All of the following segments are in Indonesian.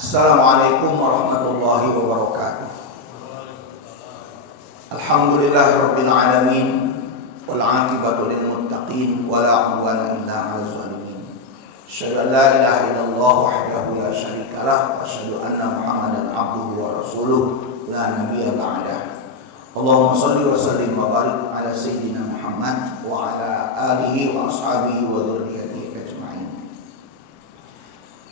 Assalamualaikum warahmatullahi wabarakatuh. Alhamdulillahirabbil alamin wal 'aqibatu lil muttaqin wala 'udwana illa 'alal zalimin. Asyhadu an la ilaha illallah wahdahu la syarika lah wa asyhadu anna Muhammadan 'abduhu wa rasuluh la nabiyya ba'dah. Allahumma shalli wa sallim wa barik ala sayyidina Muhammad wa ala alihi wa ashabihi wa dzurriyyatihi ajma'in.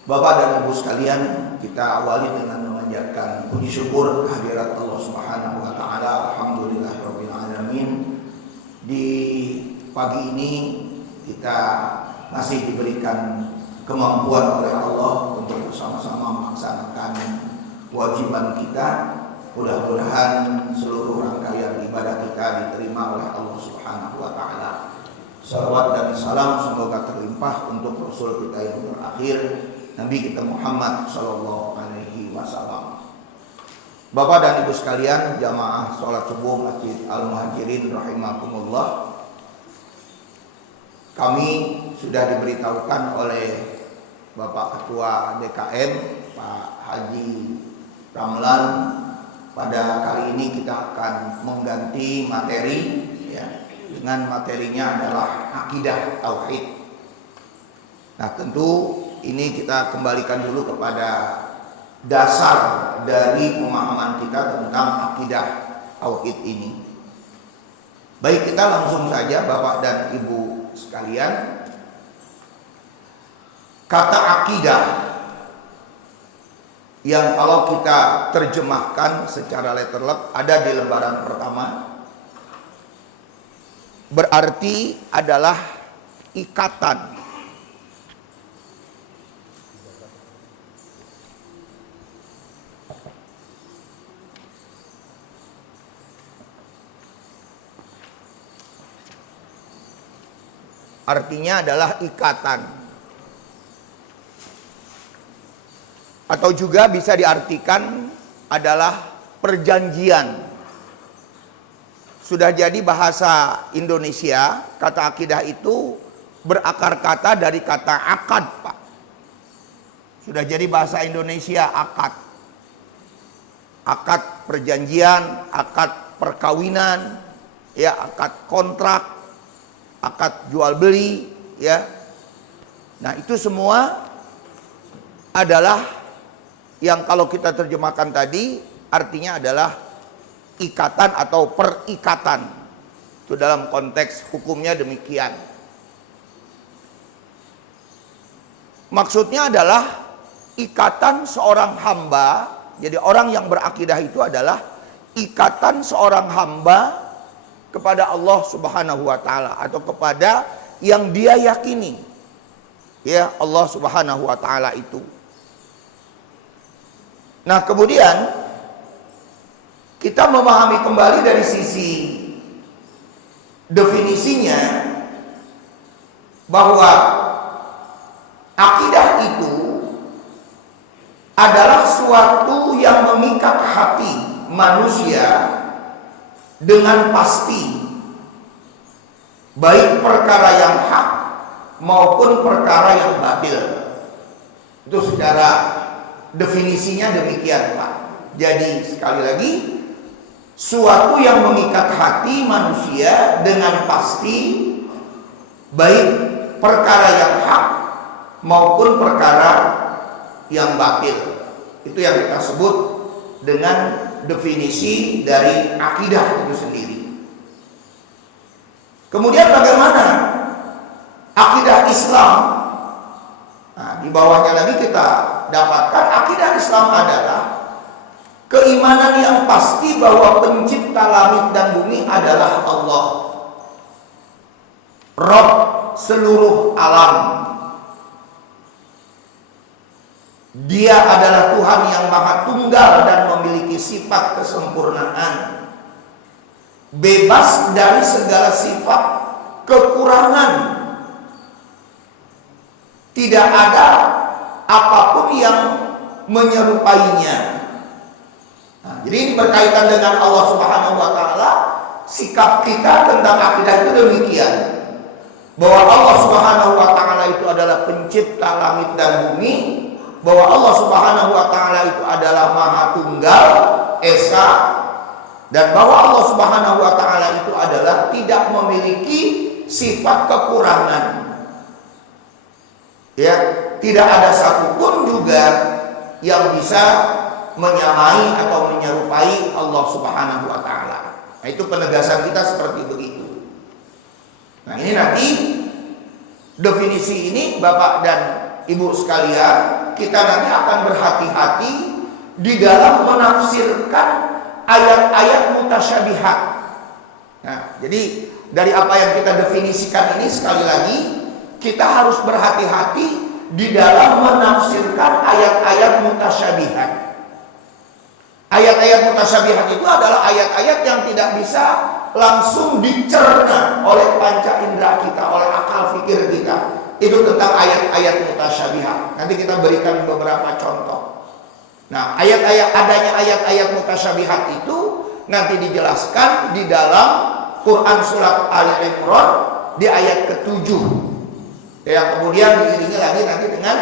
Bapak dan Ibu sekalian, kita awali dengan memanjatkan puji syukur kehadirat Allah Subhanahu wa taala. Alhamdulillahirabbil alamin. Di pagi ini kita masih diberikan kemampuan oleh Allah untuk bersama-sama melaksanakan kewajiban kita. Mudah-mudahan seluruh rangkaian ibadah kita diterima oleh Allah Subhanahu wa taala. Salawat dan salam semoga terlimpah untuk Rasul kita yang terakhir, Nabi kita Muhammad sallallahu alaihi wasallam. Bapak dan Ibu sekalian, jamaah salat subuh Masjid Al-Muhajirin rahimakumullah. Kami sudah diberitahukan oleh Bapak Ketua DKM Pak Haji Ramlan, pada kali ini kita akan mengganti materi ya, dengan materinya adalah akidah tauhid. Nah, tentu ini kita kembalikan dulu kepada dasar dari pemahaman kita tentang akidah tauhid ini. Baik, kita langsung saja Bapak dan Ibu sekalian. Kata akidah yang kalau kita terjemahkan secara letterlek ada di lembaran pertama, berarti adalah ikatan. Artinya adalah ikatan. Atau juga bisa diartikan adalah perjanjian. Sudah jadi bahasa Indonesia, kata akidah itu berakar kata dari kata akad, Pak. Sudah jadi bahasa Indonesia akad. Akad perjanjian, akad perkawinan, ya, akad kontrak, akad jual beli, ya. Nah, itu semua adalah yang kalau kita terjemahkan tadi artinya adalah ikatan atau perikatan. Itu dalam konteks hukumnya demikian. Maksudnya adalah ikatan seorang hamba. Jadi orang yang berakidah itu adalah ikatan seorang hamba kepada Allah Subhanahu wa taala atau kepada yang dia yakini. Ya, Allah Subhanahu wa taala itu. Nah, kemudian kita memahami kembali dari sisi definisinya bahwa akidah itu adalah suatu yang memikat hati manusia dengan pasti, baik perkara yang hak maupun perkara yang batil. Itu secara definisinya demikian, Pak. Jadi sekali lagi, suatu yang mengikat hati manusia dengan pasti, baik perkara yang hak maupun perkara yang batil. Itu yang kita sebut dengan definisi dari akidah itu sendiri. Kemudian bagaimana akidah Islam? Nah, di bawahnya lagi kita dapatkan akidah Islam adalah keimanan yang pasti bahwa pencipta langit dan bumi adalah Allah, Rabb seluruh alam. Dia adalah Tuhan yang maha tunggal dan memiliki sifat kesempurnaan, bebas dari segala sifat kekurangan. Tidak ada apapun yang menyerupainya. Nah, jadi ini berkaitan dengan Allah Subhanahu wa taala. Sikap kita tentang akidah itu demikian, bahwa Allah Subhanahu wa taala itu adalah pencipta langit dan bumi, bahwa Allah Subhanahu wa taala itu adalah Maha Tunggal, Esa, dan bahwa Allah Subhanahu wa taala itu adalah tidak memiliki sifat kekurangan. Ya, tidak ada satupun juga yang bisa menyamai atau menyerupai Allah Subhanahu wa taala. Nah, itu penegasan kita seperti begitu. Nah, ini nanti definisi ini Bapak dan Ibu sekalian, kita nanti akan berhati-hati di dalam menafsirkan ayat-ayat mutasyabihat. Nah, jadi dari apa yang kita definisikan ini, sekali lagi kita harus berhati-hati di dalam menafsirkan ayat-ayat mutasyabihat. Ayat-ayat mutasyabihat itu adalah ayat-ayat yang tidak bisa langsung dicerna oleh panca indera kita, oleh akal fikir kita. Itu tentang ayat-ayat mutasyabihat. Nanti kita berikan beberapa contoh. Nah, adanya ayat-ayat mutasyabihat itu nanti dijelaskan di dalam Quran surat Ali Imran di ayat ke-7. Yang kemudian diiringi lagi nanti dengan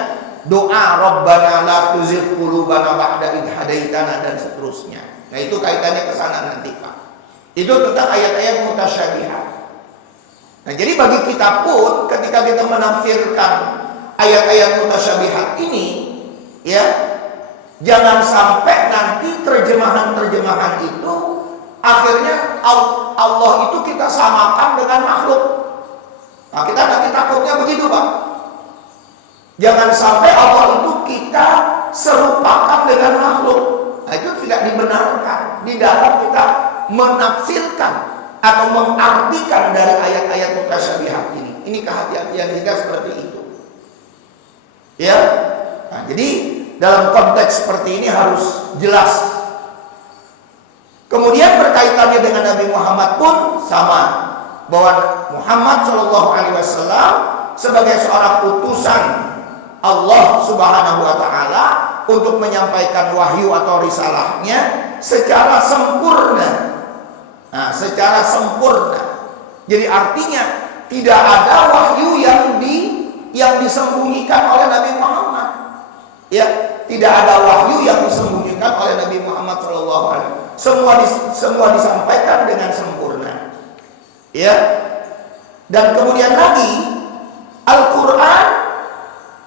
doa Rabbana la tuzigh qulubana ba'da idh hadaitana dan seterusnya. Nah, itu kaitannya ke sana nanti, Pak. Itu tentang ayat-ayat mutasyabihat. Nah, jadi bagi kita pun ketika kita menafsirkan ayat-ayat mutasyabihat ini, ya, jangan sampai nanti terjemahan-terjemahan itu akhirnya Allah itu kita samakan dengan makhluk. Nah, kita nanti takutnya begitu, Pak. Jangan sampai Allah itu kita serupakan dengan makhluk. Nah, itu tidak dibenarkan di dalam kita menafsirkan atau mengartikan dari ayat-ayat mutasyabihat ini. Ini kehati-hatian kita seperti itu. Ya. Nah, jadi dalam konteks seperti ini harus jelas. Kemudian berkaitannya dengan Nabi Muhammad pun sama, bahwa Muhammad Shallallahu Alaihi Wasallam sebagai seorang utusan Allah Subhanahu Wa Taala untuk menyampaikan wahyu atau risalahnya secara sempurna. Nah, secara sempurna. Jadi artinya tidak ada wahyu yang disembunyikan oleh Nabi Muhammad. Ya, tidak ada wahyu yang disembunyikan oleh Nabi Muhammad Shallallahu Alaihi Wasallam. Semua disampaikan dengan sempurna. Ya. Dan kemudian lagi Al-Quran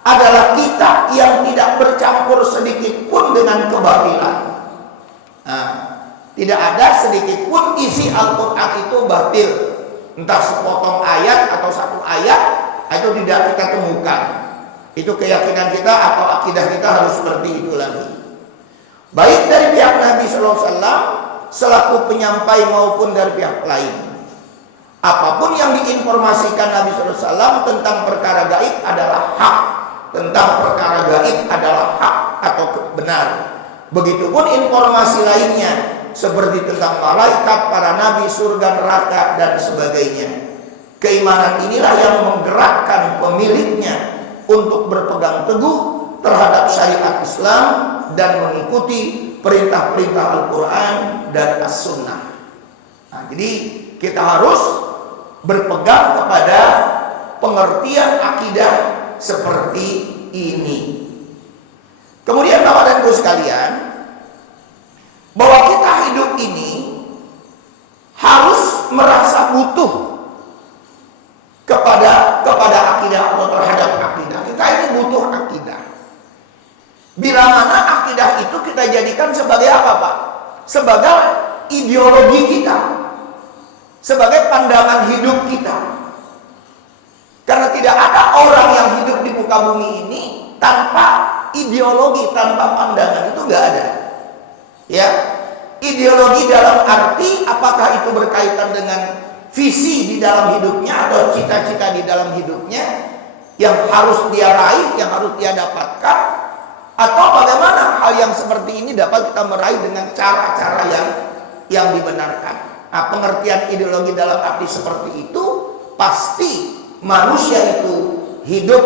adalah kitab yang tidak bercampur sedikit pun dengan kebatilan. Nah, tidak ada sedikit pun isi Al-Quran itu batil. Entah sepotong ayat atau satu ayat, itu tidak kita temukan. Itu keyakinan kita atau akidah kita harus seperti itu lagi. Baik dari pihak Nabi SAW selaku penyampai maupun dari pihak lain. Apapun yang diinformasikan Nabi SAW tentang perkara gaib adalah hak. Tentang perkara gaib adalah hak atau benar. Begitupun informasi lainnya seperti tentang malaikat, para nabi, surga, neraka dan sebagainya. Keimanan inilah yang menggerakkan pemiliknya untuk berpegang teguh terhadap syariat Islam dan mengikuti perintah-perintah Al-Quran dan As-Sunnah. Nah, jadi kita harus berpegang kepada pengertian akidah seperti ini. Kemudian Bapak dan Ibu sekalian, bahwa kita hidup ini harus merasa butuh kepada akidah atau terhadap akidah. Kita ini butuh akidah. Bila mana akidah itu kita jadikan sebagai apa, Pak? Sebagai ideologi kita, sebagai pandangan hidup kita. Karena tidak ada orang yang hidup di muka bumi ini tanpa ideologi, tanpa pandangan, itu nggak ada. Ya, ideologi dalam arti apakah itu berkaitan dengan visi di dalam hidupnya atau cita-cita di dalam hidupnya yang harus dia raih, yang harus dia dapatkan, atau bagaimana hal yang seperti ini dapat kita meraih dengan cara-cara yang dibenarkan. Nah, pengertian ideologi dalam arti seperti itu pasti manusia itu hidup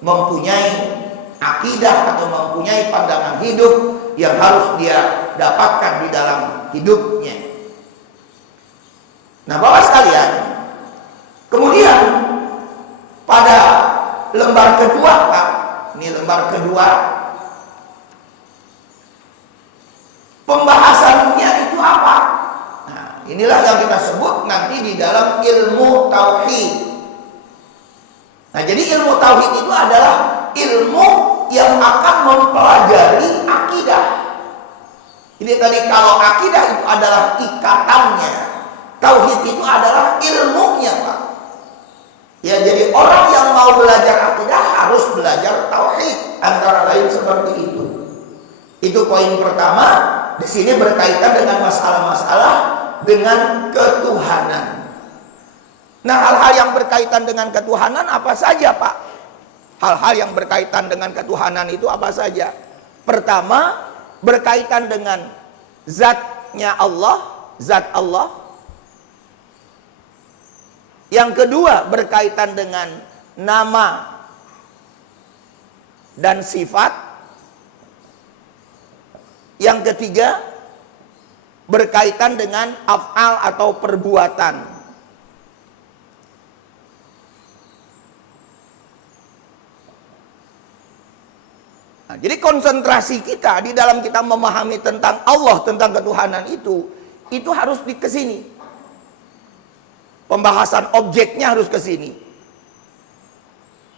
mempunyai akidah atau mempunyai pandangan hidup yang harus dia dapatkan di dalam hidupnya. Nah, Bapak sekalian, kemudian pada lembar kedua, Pak, Ini lembar kedua. Pembahasannya itu apa? Nah, inilah yang kita sebut nanti di dalam ilmu tauhid. Nah, jadi ilmu tauhid itu adalah ilmu yang akan mempelajari akidah. Ini tadi kalau akidah itu adalah ikatannya, tauhid itu adalah ilmunya, Pak. Ya, jadi orang yang mau belajar akidah harus belajar tauhid, antara lain seperti itu. Itu poin pertama. Di sini berkaitan dengan masalah-masalah dengan ketuhanan. Nah, hal-hal yang berkaitan dengan ketuhanan apa saja, Pak? Hal-hal yang berkaitan dengan ketuhanan itu apa saja? Pertama, berkaitan dengan zatnya Allah, zat Allah. Yang kedua, berkaitan dengan nama dan sifat. Yang ketiga, berkaitan dengan af'al atau perbuatan. Nah, jadi konsentrasi kita di dalam kita memahami tentang Allah, tentang ketuhanan itu harus ke sini. Pembahasan objeknya harus ke sini.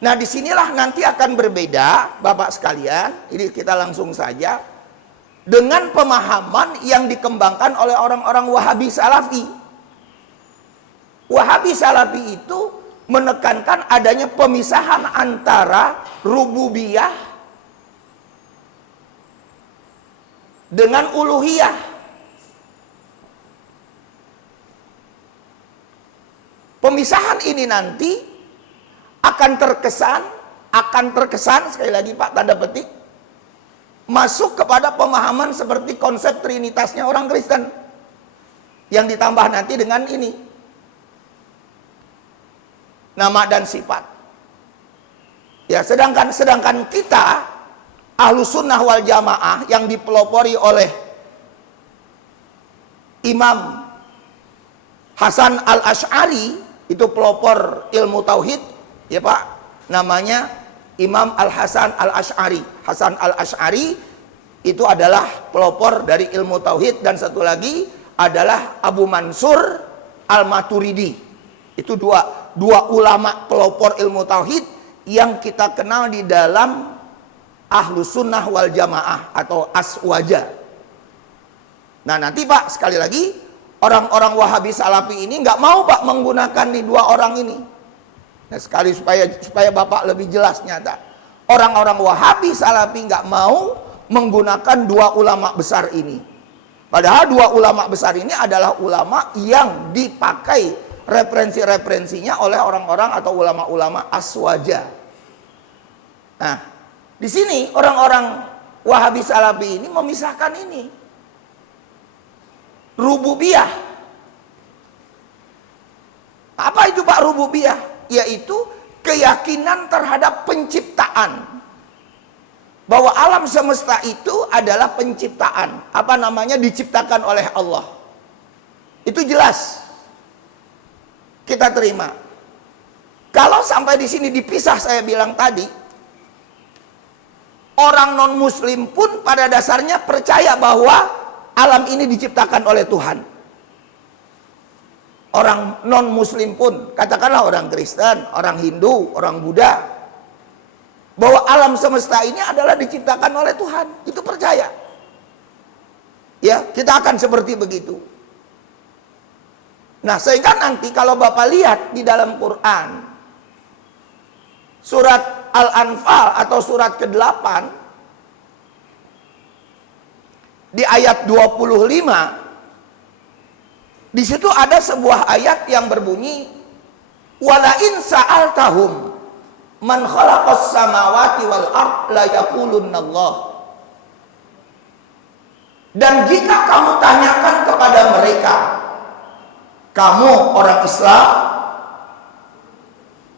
Nah, disinilah nanti akan berbeda, Bapak sekalian. Ini kita langsung saja. Dengan pemahaman yang dikembangkan oleh orang-orang Wahabi Salafi. Wahabi Salafi itu menekankan adanya pemisahan antara rububiyah dengan uluhiyah. Pemisahan ini nanti akan terkesan sekali lagi Pak, tanda petik, masuk kepada pemahaman seperti konsep trinitasnya orang Kristen yang ditambah nanti dengan ini, nama dan sifat. Ya, sedangkan kita Ahlus Sunnah wal Jamaah yang dipelopori oleh Imam Hasan Al-Asy'ari, itu pelopor ilmu tauhid, ya Pak, namanya Imam Al-Hasan Al-Asy'ari. Hasan Al-Asy'ari itu adalah pelopor dari ilmu tauhid, dan satu lagi adalah Abu Mansur Al-Maturidi. Itu dua ulama pelopor ilmu tauhid yang kita kenal di dalam Ahlus Sunnah wal Jamaah atau Aswaja. Nah, nanti Pak, sekali lagi, orang-orang Wahabi Salafi ini nggak mau Pak menggunakan di dua orang ini. Nah, sekali supaya Bapak lebih jelas nyata. Orang-orang Wahabi Salafi nggak mau menggunakan dua ulama besar ini. Padahal dua ulama besar ini adalah ulama yang dipakai referensi-referensinya oleh orang-orang atau ulama-ulama Aswaja. Nah, di sini orang-orang Wahabi Salafi ini memisahkan ini. Rububiyah. Apa itu Pak rububiyah? Yaitu keyakinan terhadap penciptaan. Bahwa alam semesta itu adalah penciptaan. Apa namanya? Diciptakan oleh Allah. Itu jelas. Kita terima. Kalau sampai di sini dipisah, saya bilang tadi, orang non-muslim pun pada dasarnya percaya bahwa alam ini diciptakan oleh Tuhan. Orang non-muslim pun, katakanlah orang Kristen, orang Hindu, orang Buddha, bahwa alam semesta ini adalah diciptakan oleh Tuhan. Itu percaya. Ya, kita akan seperti begitu. Nah, sehingga nanti kalau Bapak lihat di dalam Quran, surat Al-Anfal atau surat ke-8, di ayat 25, di situ ada sebuah ayat yang berbunyi, wala in sa'altahum man khalaqas samawati wal ard la yaqulunallah. Dan jika kamu tanyakan kepada mereka, kamu orang Islam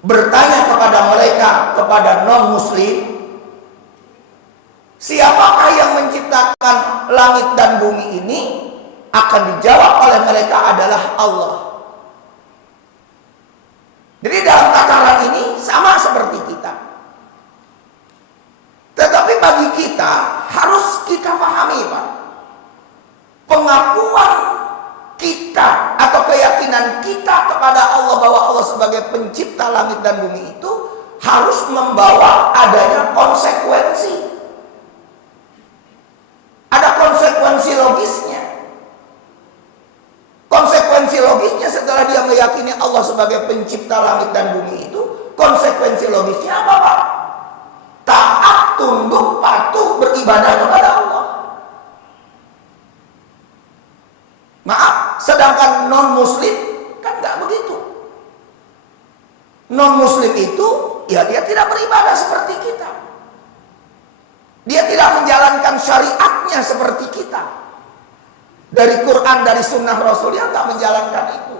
bertanya kepada mereka, kepada non-muslim, siapakah yang menciptakan langit dan bumi ini? Akan dijawab oleh mereka adalah Allah. Jadi dalam tataran ini sama seperti kita. sebagai pencipta langit dan bumi itu harus membawa adanya konsekuensi. Ada konsekuensi logisnya. Konsekuensi logisnya setelah dia meyakini Allah sebagai pencipta langit dan bumi itu, konsekuensi logisnya apa, Pak? Taat, tunduk, patuh, beribadah kepada Allah. Maaf, sedangkan non-muslim kan nggak begitu. Non-muslim itu, ya dia tidak beribadah seperti kita. Dia tidak menjalankan syariatnya seperti kita. Dari Quran, dari sunnah Rasul, dia nggak menjalankan itu.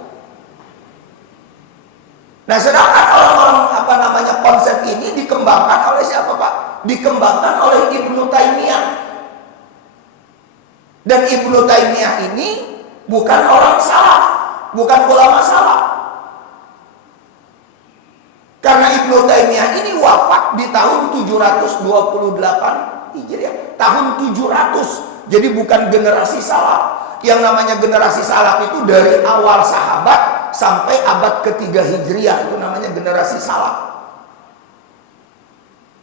Nah, sedangkan orang-orang konsep ini dikembangkan oleh siapa, Pak? Dikembangkan oleh Ibnu Taimiyah. Dan Ibnu Taimiyah ini bukan orang salaf, bukan ulama salaf. Karena Ibnu Taimiyah ini wafat di tahun 728 Hijriah, tahun 700. Jadi bukan generasi salaf. Yang namanya generasi salaf itu dari awal sahabat sampai abad ketiga Hijriah, itu namanya generasi salaf.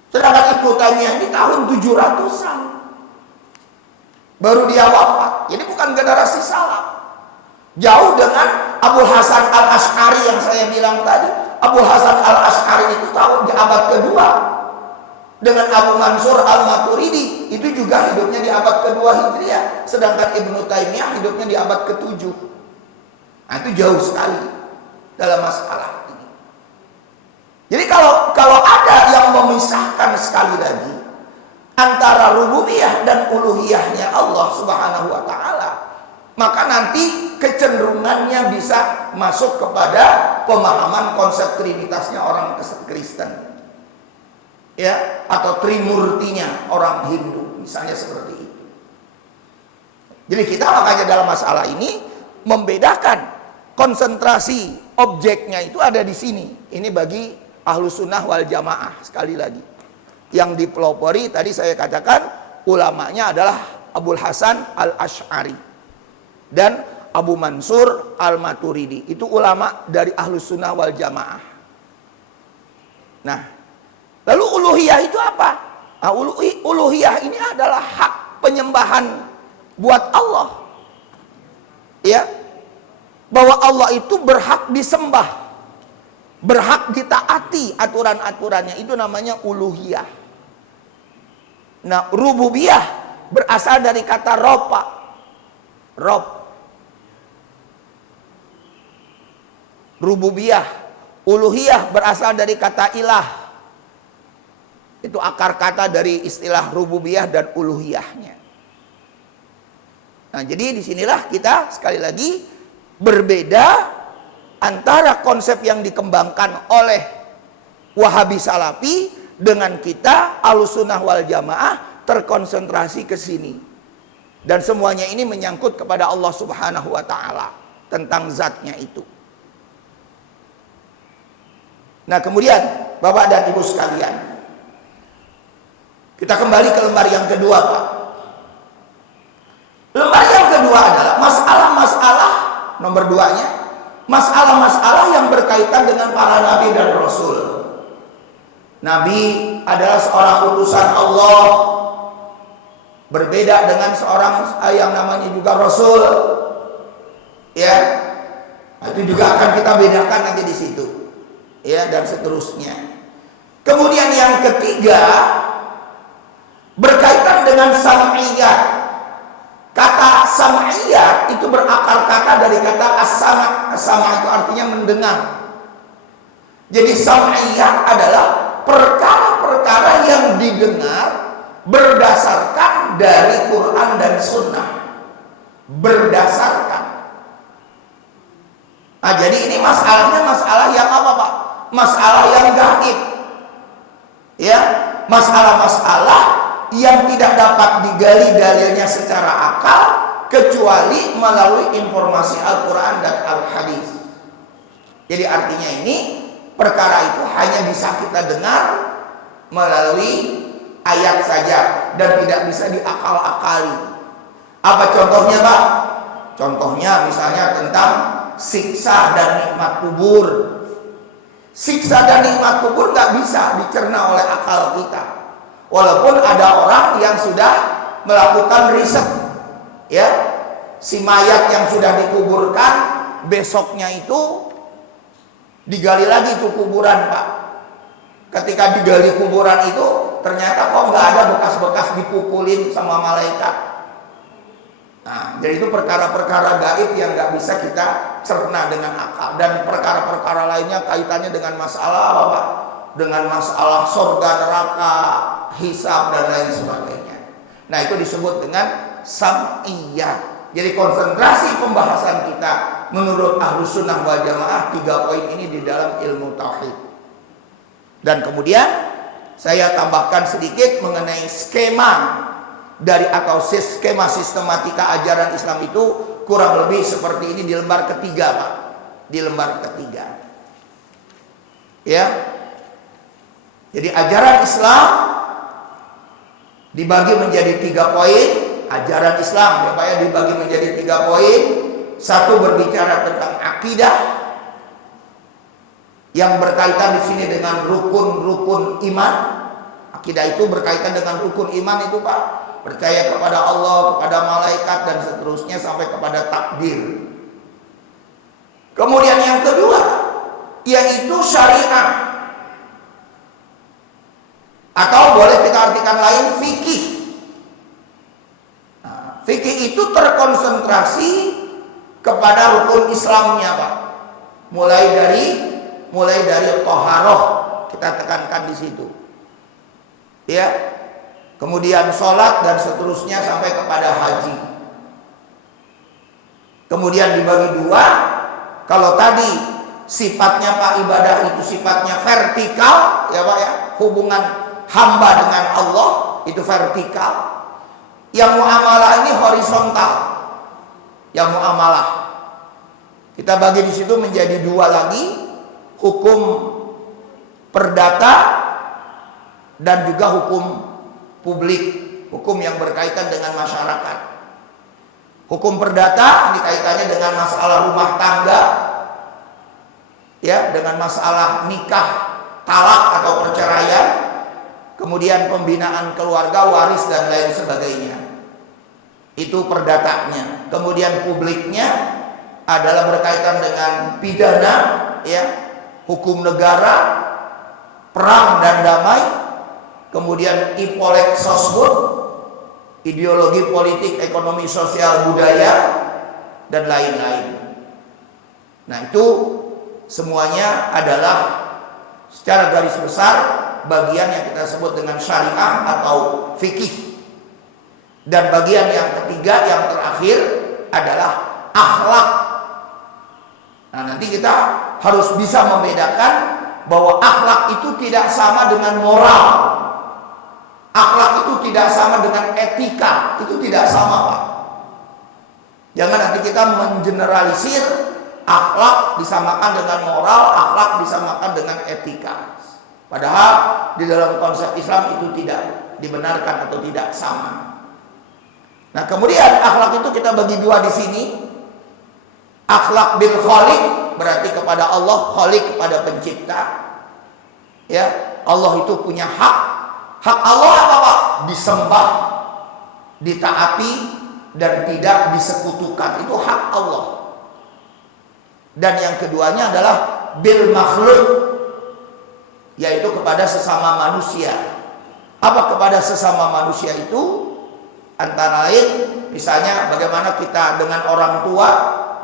Sedangkan Ibnu Taimiyah ini tahun 700-an baru dia wafat. Jadi bukan generasi salaf. Jauh dengan Abul Hasan Al-Asy'ari yang saya bilang tadi. Abul Hasan Al-Asy'ari itu tahun di abad kedua. Dengan Abu Mansur Al-Maturidi itu juga hidupnya di abad kedua Hijriah. Sedangkan Ibnu Taimiyah hidupnya di abad ke-7. Nah, itu jauh sekali dalam masalah ini. Jadi kalau ada yang memisahkan sekali lagi antara rububiyah dan uluhiyahnya Allah Subhanahu wa taala, maka nanti kecenderungannya bisa masuk kepada pemahaman konsep trinitasnya orang Kristen. Ya, atau trimurtinya orang Hindu, misalnya seperti itu. Jadi kita makanya dalam masalah ini membedakan konsentrasi objeknya itu ada di sini. Ini bagi Ahlus Sunnah wal Jamaah, sekali lagi. Yang dipelopori tadi saya katakan ulamanya adalah Abul Hasan Al-Asy'ari dan Abu Mansur Al-Maturidi. Itu ulama dari Ahlus Sunnah wal Jamaah. Nah, lalu uluhiyah itu apa? Nah, uluhiyah ini adalah hak penyembahan buat Allah. Ya. Bahwa Allah itu berhak disembah. Berhak ditaati aturan-aturannya, itu namanya uluhiyah. Nah, rububiyah berasal dari kata ropa. Rob. Rububiyah. Uluhiyah berasal dari kata ilah. Itu akar kata dari istilah rububiyah dan uluhiyahnya. Nah, jadi disinilah kita sekali lagi berbeda antara konsep yang dikembangkan oleh Wahabi Salafi dengan kita Ahlussunnah wal Jamaah terkonsentrasi ke sini. Dan semuanya ini menyangkut kepada Allah Subhanahu wa taala tentang zatnya itu. Nah, kemudian Bapak dan Ibu sekalian, kita kembali ke lembar yang kedua, Pak. Lembar yang kedua adalah masalah-masalah nomor 2-nya, masalah-masalah yang berkaitan dengan para nabi dan rasul. Nabi adalah seorang utusan Allah, berbeda dengan seorang yang namanya juga rasul. Ya. Itu juga akan kita bedakan nanti di situ. Ya, dan seterusnya. Kemudian yang ketiga berkaitan dengan sam'iyat. Kata sam'iyat itu berakar kata dari kata as-sama'. As-sama' itu artinya mendengar. Jadi sam'iyat adalah perkara-perkara yang didengar berdasarkan dari Quran dan Sunnah. Berdasarkan. Nah, jadi ini masalahnya masalah yang apa, Pak? Masalah yang gaib. Ya, masalah-masalah yang tidak dapat digali dalilnya secara akal kecuali melalui informasi Al-Quran dan Al-Hadis. Jadi artinya ini perkara itu hanya bisa kita dengar melalui ayat saja dan tidak bisa diakal-akali. Apa contohnya, Pak? Contohnya misalnya tentang siksa dan nikmat kubur. Siksa dan nikmat kubur nggak bisa dicerna oleh akal kita. Walaupun ada orang yang sudah melakukan riset, ya, si mayat yang sudah dikuburkan besoknya itu digali lagi itu kuburan, Pak. Ketika digali kuburan itu ternyata kok nggak ada bekas-bekas dipukulin sama malaikat. Nah, jadi itu perkara-perkara gaib yang nggak bisa kita cerna dengan akal, dan perkara-perkara lainnya kaitannya dengan masalah apa? Dengan masalah surga, neraka, hisab dan lain sebagainya. Nah, itu disebut dengan sam'iyah. Jadi konsentrasi pembahasan kita menurut Ahlus Sunnah wal Jamaah 3 poin ini di dalam ilmu tauhid. Dan kemudian saya tambahkan sedikit mengenai skema dari atau skema sistematika ajaran Islam itu kurang lebih seperti ini di lembar ketiga, Pak. Di lembar ketiga. Ya. Jadi ajaran Islam dibagi menjadi 3 poin. Ajaran Islam ya Pak ya dibagi menjadi 3 poin. 1 berbicara tentang akidah yang berkaitan di sini dengan rukun-rukun iman. Akidah itu berkaitan dengan rukun iman itu, Pak. Percaya kepada Allah, kepada malaikat dan seterusnya sampai kepada takdir. Kemudian yang kedua yaitu syariat, atau boleh kita artikan lain fikih. Nah, fikih itu terkonsentrasi kepada rukun Islamnya, Pak. Mulai dari thaharah, kita tekankan di situ. Ya. Kemudian sholat dan seterusnya sampai kepada haji. Kemudian dibagi 2. Kalau tadi sifatnya Pak ibadah itu sifatnya vertikal, ya Pak ya, hubungan hamba dengan Allah itu vertikal. Yang muamalah ini horizontal. Yang muamalah kita bagi di situ menjadi 2 lagi, hukum perdata dan juga hukum publik, hukum yang berkaitan dengan masyarakat. Hukum perdata ini kaitannya dengan masalah rumah tangga, ya, dengan masalah nikah, talak atau perceraian, kemudian pembinaan keluarga, waris dan lain sebagainya. Itu perdatanya. Kemudian publiknya adalah berkaitan dengan pidana, ya, hukum negara, perang dan damai. Kemudian ipolek sosbud, ideologi politik, ekonomi, sosial, budaya, dan lain-lain. Nah, itu semuanya adalah secara garis besar bagian yang kita sebut dengan syariah atau fikih. Dan bagian yang ketiga, yang terakhir adalah akhlak. Nah, nanti kita harus bisa membedakan bahwa akhlak itu tidak sama dengan moral. Akhlak itu tidak sama dengan etika, itu tidak sama, Pak. Jangan nanti kita mengeneralisir akhlak disamakan dengan moral, akhlak disamakan dengan etika. Padahal di dalam konsep Islam itu tidak dibenarkan atau tidak sama. Nah, kemudian akhlak itu kita bagi 2 di sini. Akhlak bil khaliq berarti kepada Allah, khaliq kepada pencipta. Ya, Allah itu punya hak. Hak Allah apa, Pak? Disembah, ditaati dan tidak disekutukan. Itu hak Allah. Dan yang keduanya adalah bil makhluk, yaitu kepada sesama manusia. Apa kepada sesama manusia itu? Antara lain misalnya bagaimana kita dengan orang tua,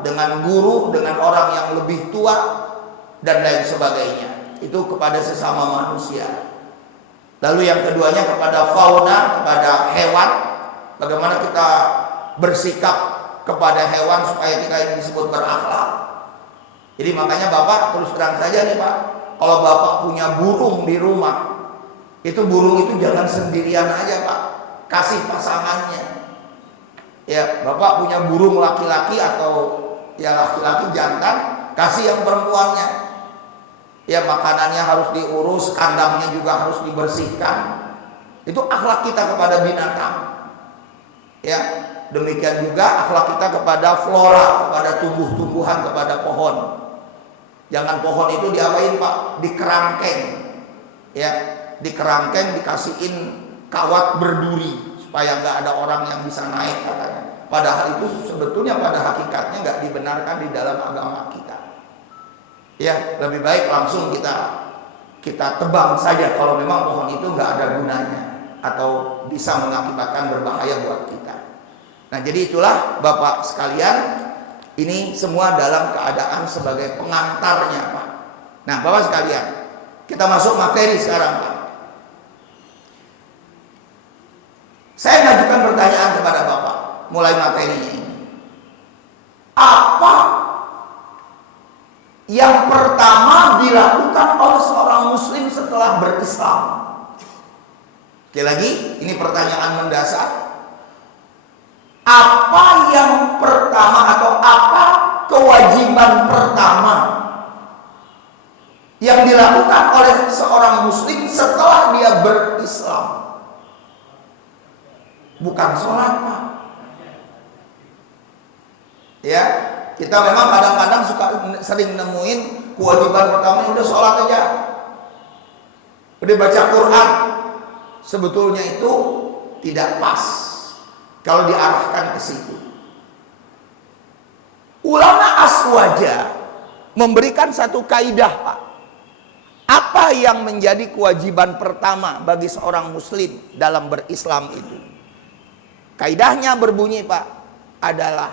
dengan guru, dengan orang yang lebih tua dan lain sebagainya. Itu kepada sesama manusia. Lalu yang keduanya kepada fauna, kepada hewan, bagaimana kita bersikap kepada hewan supaya kita ini disebut berakhlak. Jadi makanya Bapak terus terang saja nih Pak, kalau Bapak punya burung di rumah, itu burung itu jangan sendirian aja Pak, kasih pasangannya. Ya, Bapak punya burung laki-laki atau ya laki-laki jantan, kasih yang perempuannya. Ya, makanannya harus diurus, kandangnya juga harus dibersihkan. Itu akhlak kita kepada binatang. Ya, demikian juga akhlak kita kepada flora, kepada tumbuh-tumbuhan, kepada pohon. Jangan pohon itu diapain Pak? Dikerangkeng. Ya, dikerangkeng, dikasihin kawat berduri supaya nggak ada orang yang bisa naik katanya. Padahal itu sebetulnya pada hakikatnya nggak dibenarkan di dalam agama kita. Ya, lebih baik langsung kita tebang saja kalau memang pohon itu nggak ada gunanya atau bisa mengakibatkan berbahaya buat kita. Nah, jadi itulah Bapak sekalian, ini semua dalam keadaan sebagai pengantarnya Pak. Nah Bapak sekalian, kita masuk materi sekarang Pak. Saya ngajukan pertanyaan kepada Bapak, mulai materinya ini. Apa yang pertama dilakukan oleh seorang muslim setelah berislam? Sekali lagi, ini pertanyaan mendasar. Apa yang pertama atau apa kewajiban pertama yang dilakukan oleh seorang muslim setelah dia berislam? Bukan sholat Pak. Ya, kita memang kadang-kadang sering nemuin kewajiban pertama udah sholat aja, udah baca Quran. Sebetulnya itu tidak pas kalau diarahkan ke situ. Ulama aswaja memberikan satu kaidah Pak. Apa yang menjadi kewajiban pertama bagi seorang muslim dalam berislam itu? Kaidahnya berbunyi Pak, adalah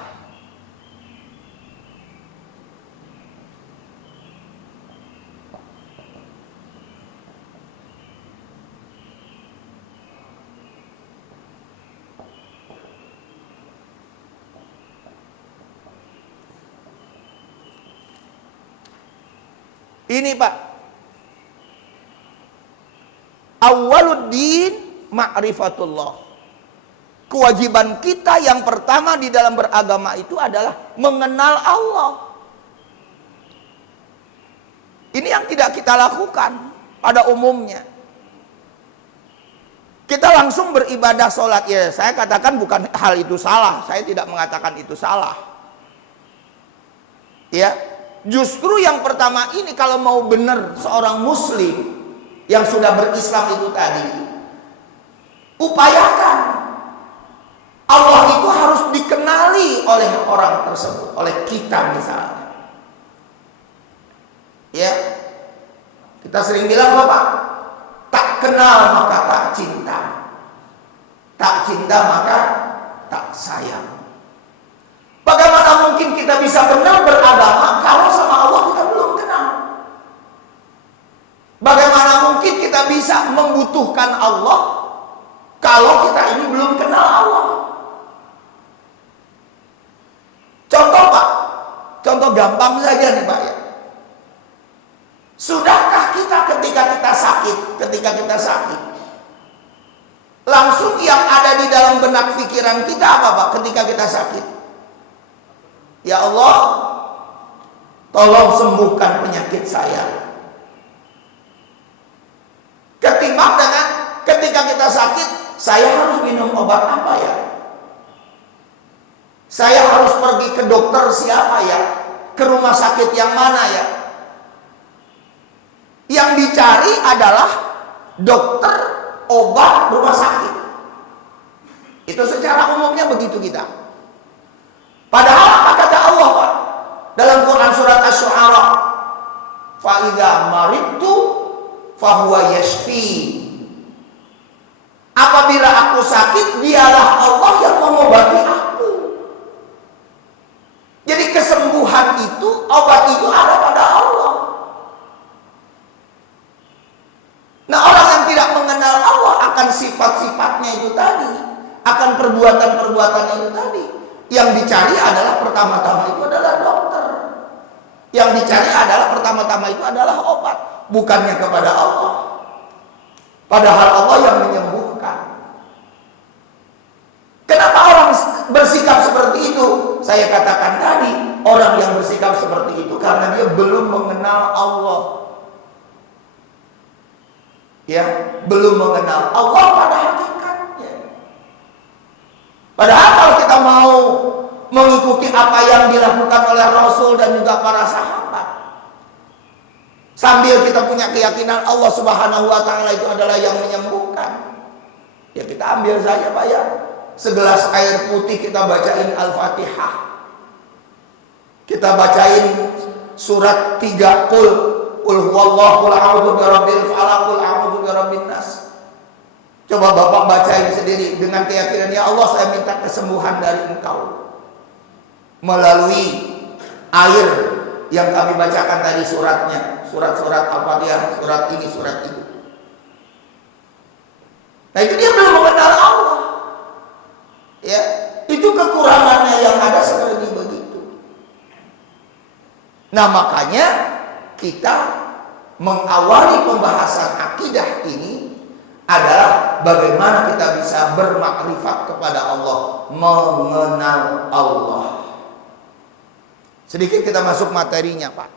ini Pak, awwaluddin ma'rifatullah. Kewajiban kita yang pertama di dalam beragama itu adalah mengenal Allah. Ini yang tidak kita lakukan pada umumnya. Kita langsung beribadah sholat. Ya, saya katakan bukan hal itu salah. Saya tidak mengatakan itu salah. Ya, justru yang pertama ini kalau mau benar seorang muslim yang sudah berislam itu tadi, upayakan Allah itu harus dikenali oleh orang tersebut, oleh kita misalnya. Ya, kita sering bilang Bapak, tak kenal maka tak cinta, tak cinta maka tak sayang. Bagaimana mungkin kita bisa benar beragama kalau sama Allah kita belum kenal? Bagaimana mungkin kita bisa membutuhkan Allah kalau kita ini belum kenal Allah? Contoh Pak, contoh gampang saja nih Pak ya. Sudahkah kita ketika kita sakit, langsung yang ada di dalam benak pikiran kita apa Pak ketika kita sakit? Ya Allah, tolong sembuhkan penyakit saya. Ketimbang dengan ketika kita sakit, saya harus minum obat apa ya? Saya harus pergi ke dokter siapa ya? Ke rumah sakit yang mana ya? Yang dicari adalah dokter, obat, rumah sakit. Itu secara umumnya begitu kita. Padahal apa kata Allah Pak? Dalam Quran surat Asy-Syu'ara, fa idza maridtu fahuwa yashfi. Apabila aku sakit, dialah Allah yang mengobati aku. Jadi kesembuhan itu, obat itu ada pada Allah. Nah, orang yang tidak mengenal Allah akan sifat-sifatnya itu tadi, akan perbuatan-perbuatannya itu tadi. Yang dicari adalah pertama-tama itu adalah dokter. Yang dicari adalah pertama-tama itu adalah obat, bukannya kepada Allah. Padahal Allah yang menyembuhkan. Kenapa orang bersikap seperti itu? Saya katakan tadi, orang yang bersikap seperti itu karena dia belum mengenal Allah. Ya, belum mengenal Allah pada hakikatnya. Padahal kalau kita mau mengikuti apa yang dilakukan oleh Rasul dan juga para sahabat, Sambil kita punya keyakinan Allah Subhanahu wa taala itu adalah yang menyembuhkan, ya kita ambil saja Pak ya. Segelas air putih kita bacain Al-Fatihah. Kita bacain surat 3 qul huwallahu, qul a'udzu birabbil falaq, qul a'udzu birabbin nas. Coba Bapak bacain sendiri dengan keyakinan, ya Allah saya minta kesembuhan dari Engkau melalui air yang kami bacakan tadi suratnya, surat-surat Al-Fatihah, surat ini, surat itu. Nah itu dia belum mengenal Allah. Ya, itu kekurangannya yang ada seperti begitu. Nah makanya kita mengawali pembahasan akidah ini adalah bagaimana kita bisa bermakrifat kepada Allah, mengenal Allah. Sedikit kita masuk materinya Pak.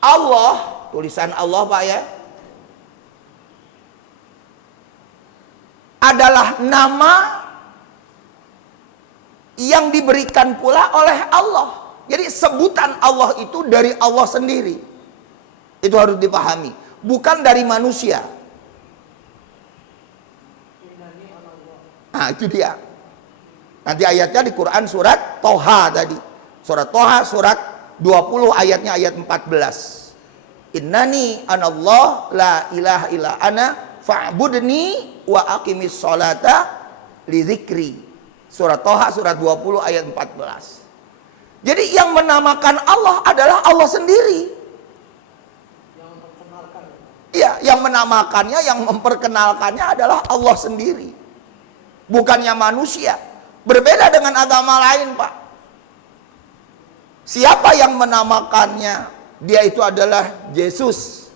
Allah, tulisan Allah Pak ya, adalah nama yang diberikan pula oleh Allah. Jadi sebutan Allah itu dari Allah sendiri. Itu harus dipahami, bukan dari manusia. Nah itu dia. Nanti ayatnya di Quran surat Toha tadi. Surat Toha surat 20 ayatnya ayat 14. Innani anallah la ilaha illa ana fa'budni wa aqimis sholata li dzikri. Surat Toha surat 20 ayat 14. Jadi yang menamakan Allah adalah Allah sendiri. Iya, yang menamakannya, yang memperkenalkannya adalah Allah sendiri, bukannya manusia. Berbeda dengan agama lain Pak. Siapa yang menamakannya? Dia itu adalah Yesus.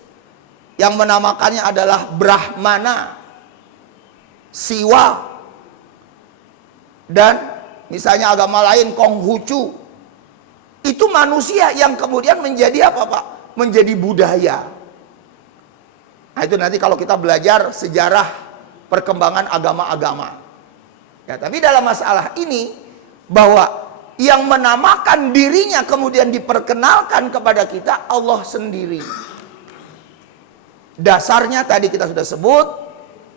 Yang menamakannya adalah Brahmana, Siwa, dan misalnya agama lain Konghucu. Itu manusia yang kemudian menjadi apa Pak? Menjadi budaya. Nah itu nanti kalau kita belajar sejarah perkembangan agama-agama. Ya, tapi dalam masalah ini, bahwa yang menamakan dirinya kemudian diperkenalkan kepada kita Allah sendiri. Dasarnya tadi kita sudah sebut,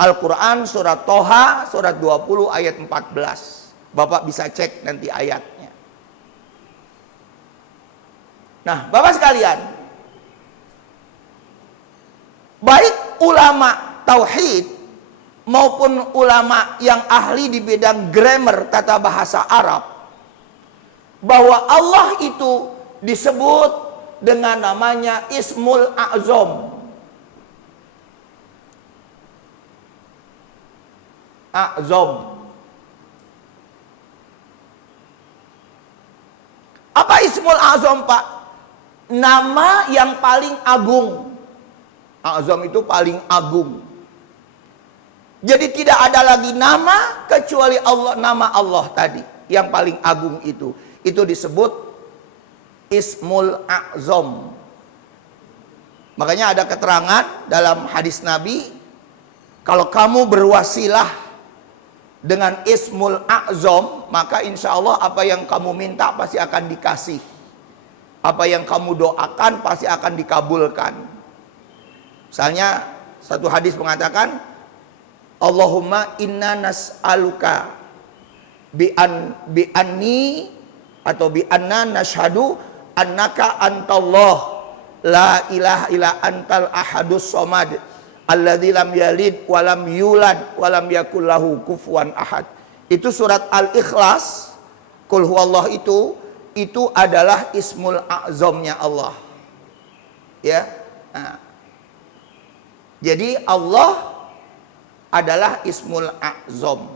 Al-Quran surat Toha surat 20 ayat 14. Bapak bisa cek nanti ayatnya. Nah Bapak sekalian, baik ulama tauhid maupun ulama yang ahli di bidang grammar tata bahasa Arab, bahwa Allah itu disebut dengan namanya Ismul A'zam. A'zam. Apa Ismul A'zam Pak? Nama yang paling agung. Azam itu paling agung. Jadi tidak ada lagi nama kecuali Allah, nama Allah tadi yang paling agung itu. Itu disebut Ismul A'zam. Makanya ada keterangan dalam hadis Nabi, kalau kamu berwasilah dengan Ismul A'zam, maka insya Allah apa yang kamu minta pasti akan dikasih. Apa yang kamu doakan pasti akan dikabulkan. Misalnya satu hadis mengatakan, Allahumma inna nas'aluka bi'anni atau bi'anna nashhadu annaka antallah la ilaha illa antal ahadus somad alladzi lam yalid walam yulad walam yakul lahu kufuwan ahad. Itu surat Al-Ikhlas, qul huwallah, itu adalah Ismul A'zamnya Allah. Ya. Nah. Jadi Allah adalah Ismul A'zam.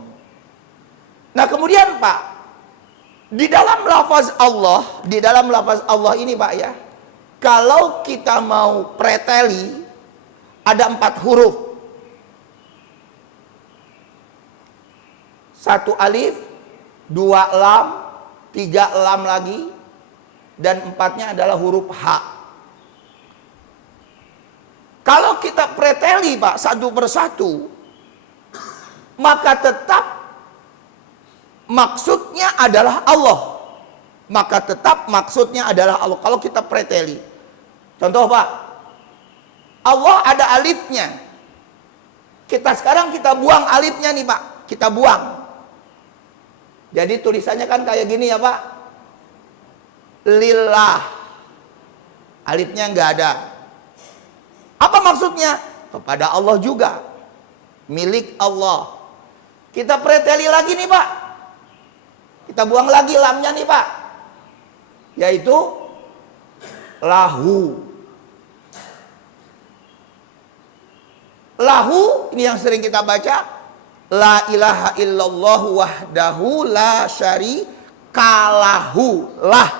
Nah kemudian Pak, di dalam lafaz Allah ini Pak ya, kalau kita mau preteli, ada 4 huruf. 1 alif, 2 lam, 3 lam lagi, dan 4-nya adalah huruf H. Kalau kita preteli Pak satu persatu, maka tetap maksudnya adalah Allah. Maka tetap maksudnya adalah Allah. Kalau kita preteli. Contoh Pak, Allah ada alifnya. Sekarang kita buang alifnya nih Pak. Kita buang. Jadi tulisannya kan kayak gini ya Pak. Lillah. Alifnya nggak ada. Apa maksudnya? Kepada Allah juga. Milik Allah. Kita preteli lagi nih Pak. Kita buang lagi lamnya nih Pak. Yaitu lahu. Lahu ini yang sering kita baca. La ilaha illallah wahdahu la syarikalahu. Lah.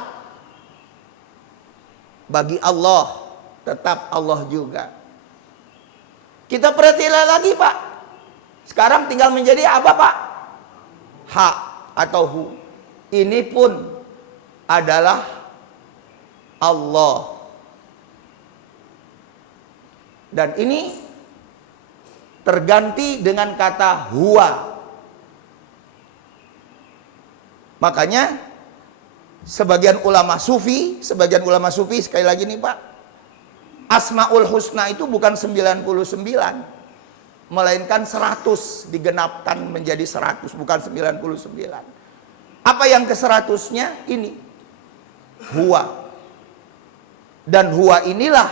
Bagi Allah. Tetap Allah juga. Kita preteli lagi Pak. Sekarang tinggal menjadi apa Pak? Ha atau hu. Ini pun adalah Allah. Dan ini terganti dengan kata huwa. Makanya sebagian ulama sufi sekali lagi nih Pak, Asmaul Husna itu bukan 99, melainkan 100 digenapkan menjadi 100, bukan 99. Apa yang ke 100-nya? Ini huwa. Dan huwa inilah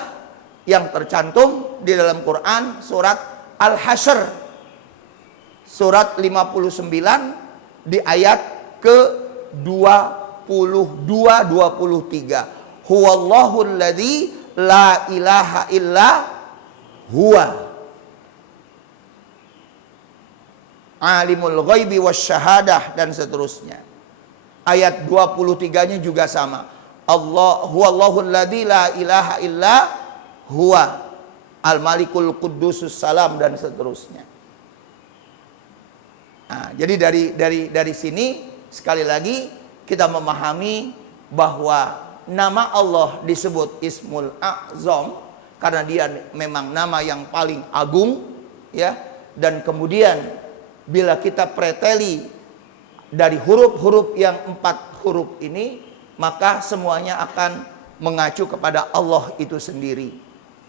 yang tercantum di dalam Quran surat Al-Hasyr surat 59 di ayat ke 22-23. Huwallahul ladzi la ilaha illa huwa alimul ghaibi wasyahadah, dan seterusnya. Ayat 23-nya juga sama. Allah huwallahul ladzi la ilaha illa huwa al-malikul quddusus salam, dan seterusnya. Nah, jadi dari sini sekali lagi kita memahami bahwa nama Allah disebut Ismul A'zam karena dia memang nama yang paling agung, ya. Dan kemudian bila kita preteli dari huruf-huruf yang 4 huruf ini, maka semuanya akan mengacu kepada Allah itu sendiri.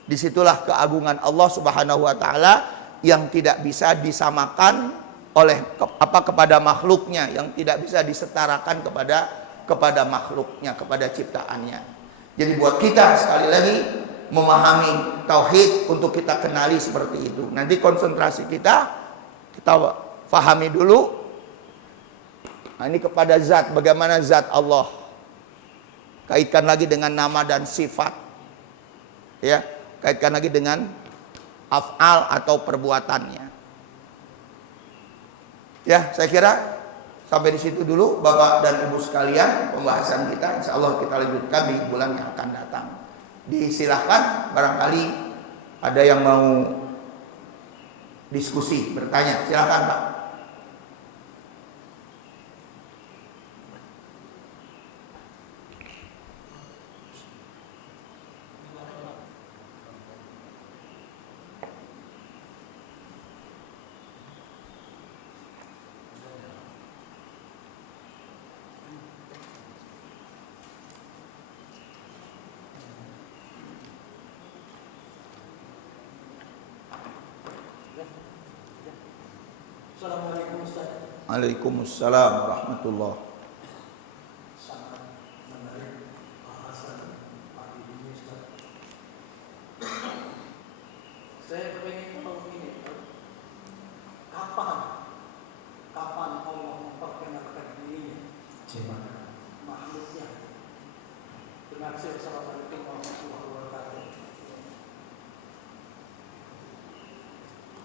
Disitulah keagungan Allah Subhanahu wa taala yang tidak bisa disamakan oleh kepada makhluknya, yang tidak bisa disetarakan kepada makhluknya, kepada ciptaannya. Jadi buat kita sekali lagi memahami tauhid untuk kita kenali seperti itu. Nanti konsentrasi kita fahami dulu. Nah, ini kepada zat, bagaimana zat Allah. Kaitkan lagi dengan nama dan sifat. Ya, kaitkan lagi dengan af'al atau perbuatannya. Ya, saya kira sampai di situ dulu Bapak dan Ibu sekalian pembahasan kita. Insya Allah kita lanjutkan di bulan yang akan datang. Disilahkan barangkali ada yang mau diskusi, bertanya. Silakan Pak. Assalamualaikum Ustaz. Waalaikumsalam warahmatullahi. Sangat menarik bahasan pagi ini Ustaz. Saya ingin tahu ini, kapan Allah memperkenalkan dirinya makhluknya. Terima kasih. Assalamualaikum warahmatullahi wabarakatuh.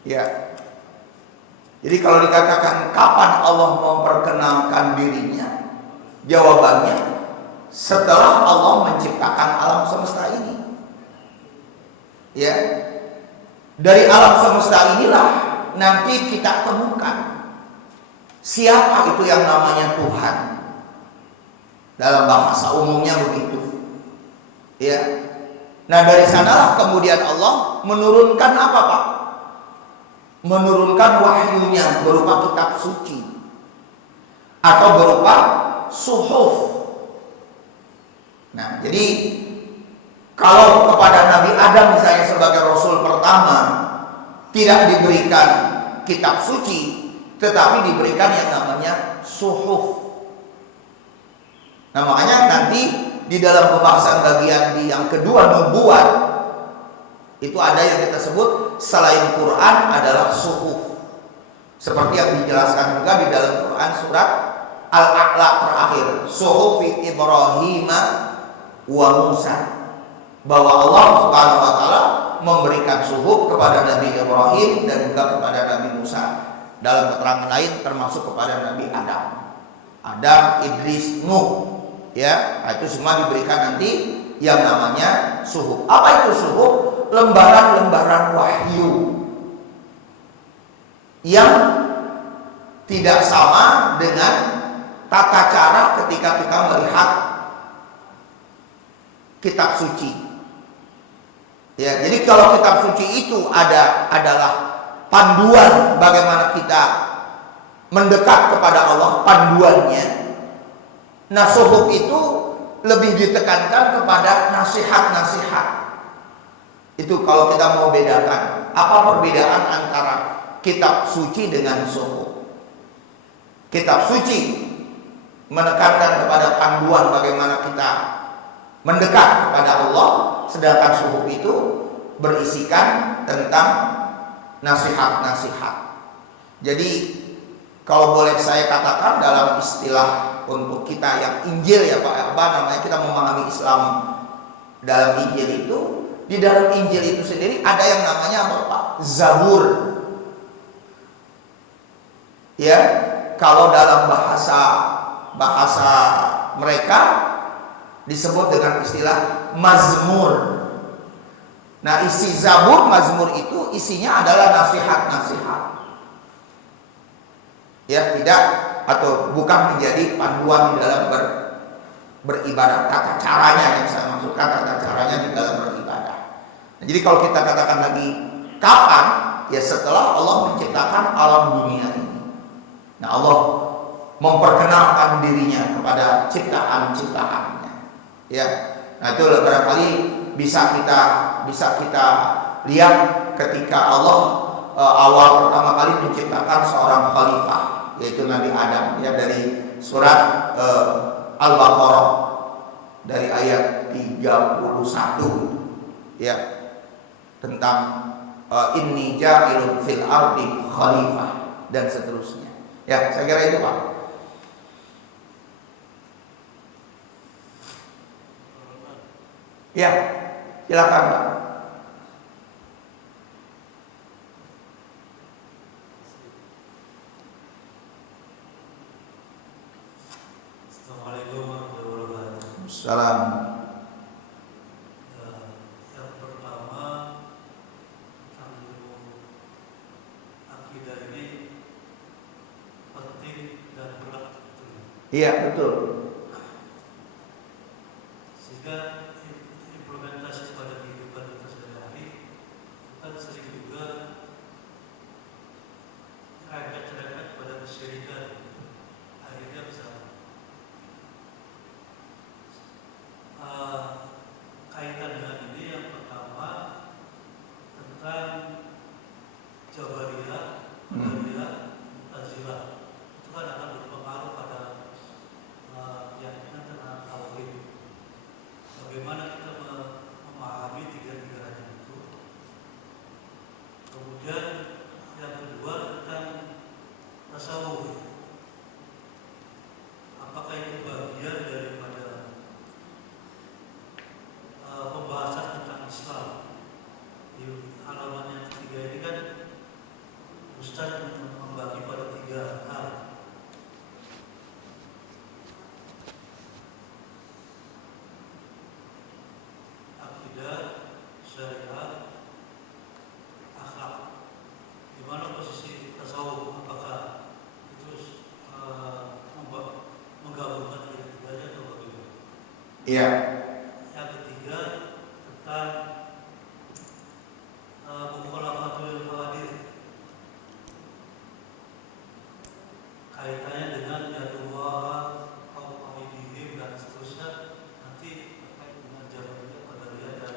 Ya. Jadi kalau dikatakan kapan Allah memperkenalkan dirinya, jawabannya setelah Allah menciptakan alam semesta ini. Ya, dari alam semesta inilah nanti kita temukan siapa itu yang namanya Tuhan. Dalam bahasa umumnya begitu. Ya, Nah, dari sanalah kemudian Allah menurunkan apa, Pak? Menurunkan wahyunya berupa kitab suci atau berupa suhuf. Nah, jadi kalau kepada Nabi Adam misalnya sebagai Rasul pertama tidak diberikan kitab suci, tetapi diberikan yang namanya suhuf. Nah, makanya nanti di dalam pembahasan bagian di yang kedua nubuat itu ada yang kita sebut selain Quran adalah suhuf. Seperti yang dijelaskan juga di dalam Quran surat Al-A'la terakhir, suhufi Ibrahim wa Musa, bahwa Allah Subhanahu wa taala memberikan suhuf kepada Nabi Ibrahim dan juga kepada Nabi Musa. Dalam keterangan lain termasuk kepada Nabi Adam, Idris, Nuh. Ya, itu semua diberikan nanti yang namanya suhuf. Apa itu suhuf? Lembaran-lembaran wahyu yang tidak sama dengan tata cara ketika kita melihat kitab suci. Ya, jadi kalau kitab suci itu adalah panduan bagaimana kita mendekat kepada Allah, panduannya. Nah, suhuf itu lebih ditekankan kepada nasihat-nasihat. Itu kalau kita mau bedakan, apa perbedaan antara kitab suci dengan suhuf? Kitab suci menekankan kepada panduan bagaimana kita mendekat kepada Allah, sedangkan suhuf itu berisikan tentang nasihat-nasihat. Jadi kalau boleh saya katakan dalam istilah untuk kita yang Injil ya Pak, apa namanya, kita memahami Islam dalam Injil itu, di dalam Injil itu sendiri ada yang namanya apa Pak? Zabur. Ya, kalau dalam bahasa mereka disebut dengan istilah mazmur. Nah, isi Zabur, mazmur itu isinya adalah nasihat-nasihat. Ya, tidak atau bukan menjadi panduan di dalam beribadah. Tata caranya yang saya maksudkan, tata caranya di dalam beribadah. Nah, jadi kalau kita katakan lagi kapan, ya setelah Allah menciptakan alam dunia ini. Nah, Allah memperkenalkan dirinya kepada ciptaan-ciptaannya. Ya, nah itu barangkali bisa kita lihat ketika Allah awal pertama kali menciptakan seorang khalifah, yaitu Nabi Adam, ya, dari surat Al-Baqarah dari ayat 31, ya, tentang inni ja'ilun fil ardi khalifah dan seterusnya. Ya, saya kira itu Pak. Ya, silakan Pak. Assalamualaikum warahmatullahi wabarakatuh. Salam. Yang pertama, ilmu akidah ini penting dan berat. Iya, betul. Sehingga implementasi pada kehidupan kita sehari-hari kan sering juga rangkaian pada kesyirikan. Akhirnya bisa kaitan dengan ini. Yang pertama tentang Jabariyah, Qadariyah, Mu'tazilah, itu kan akan berpengaruh pada keyakinan tentang tauhid. Bagaimana kita memahami tiga-tiganya itu. Kemudian yang kedua tentang tasawuf. Apakah itu bagian daripada pembahasan tentang Islam? Di halaman yang ketiga ini kan Ustaz membagi pada tiga hal. Akidah, syariat, akhlak. Di mana posisi tasawuf? Apakah itu menggabungkan tiga-tiganya atau bagaimana? Iya. Yang ketiga tentang kaitannya dengan yadullah al-qaidihim dan seterusnya, nanti terkait dengan Jabariyah, Qadariyah dan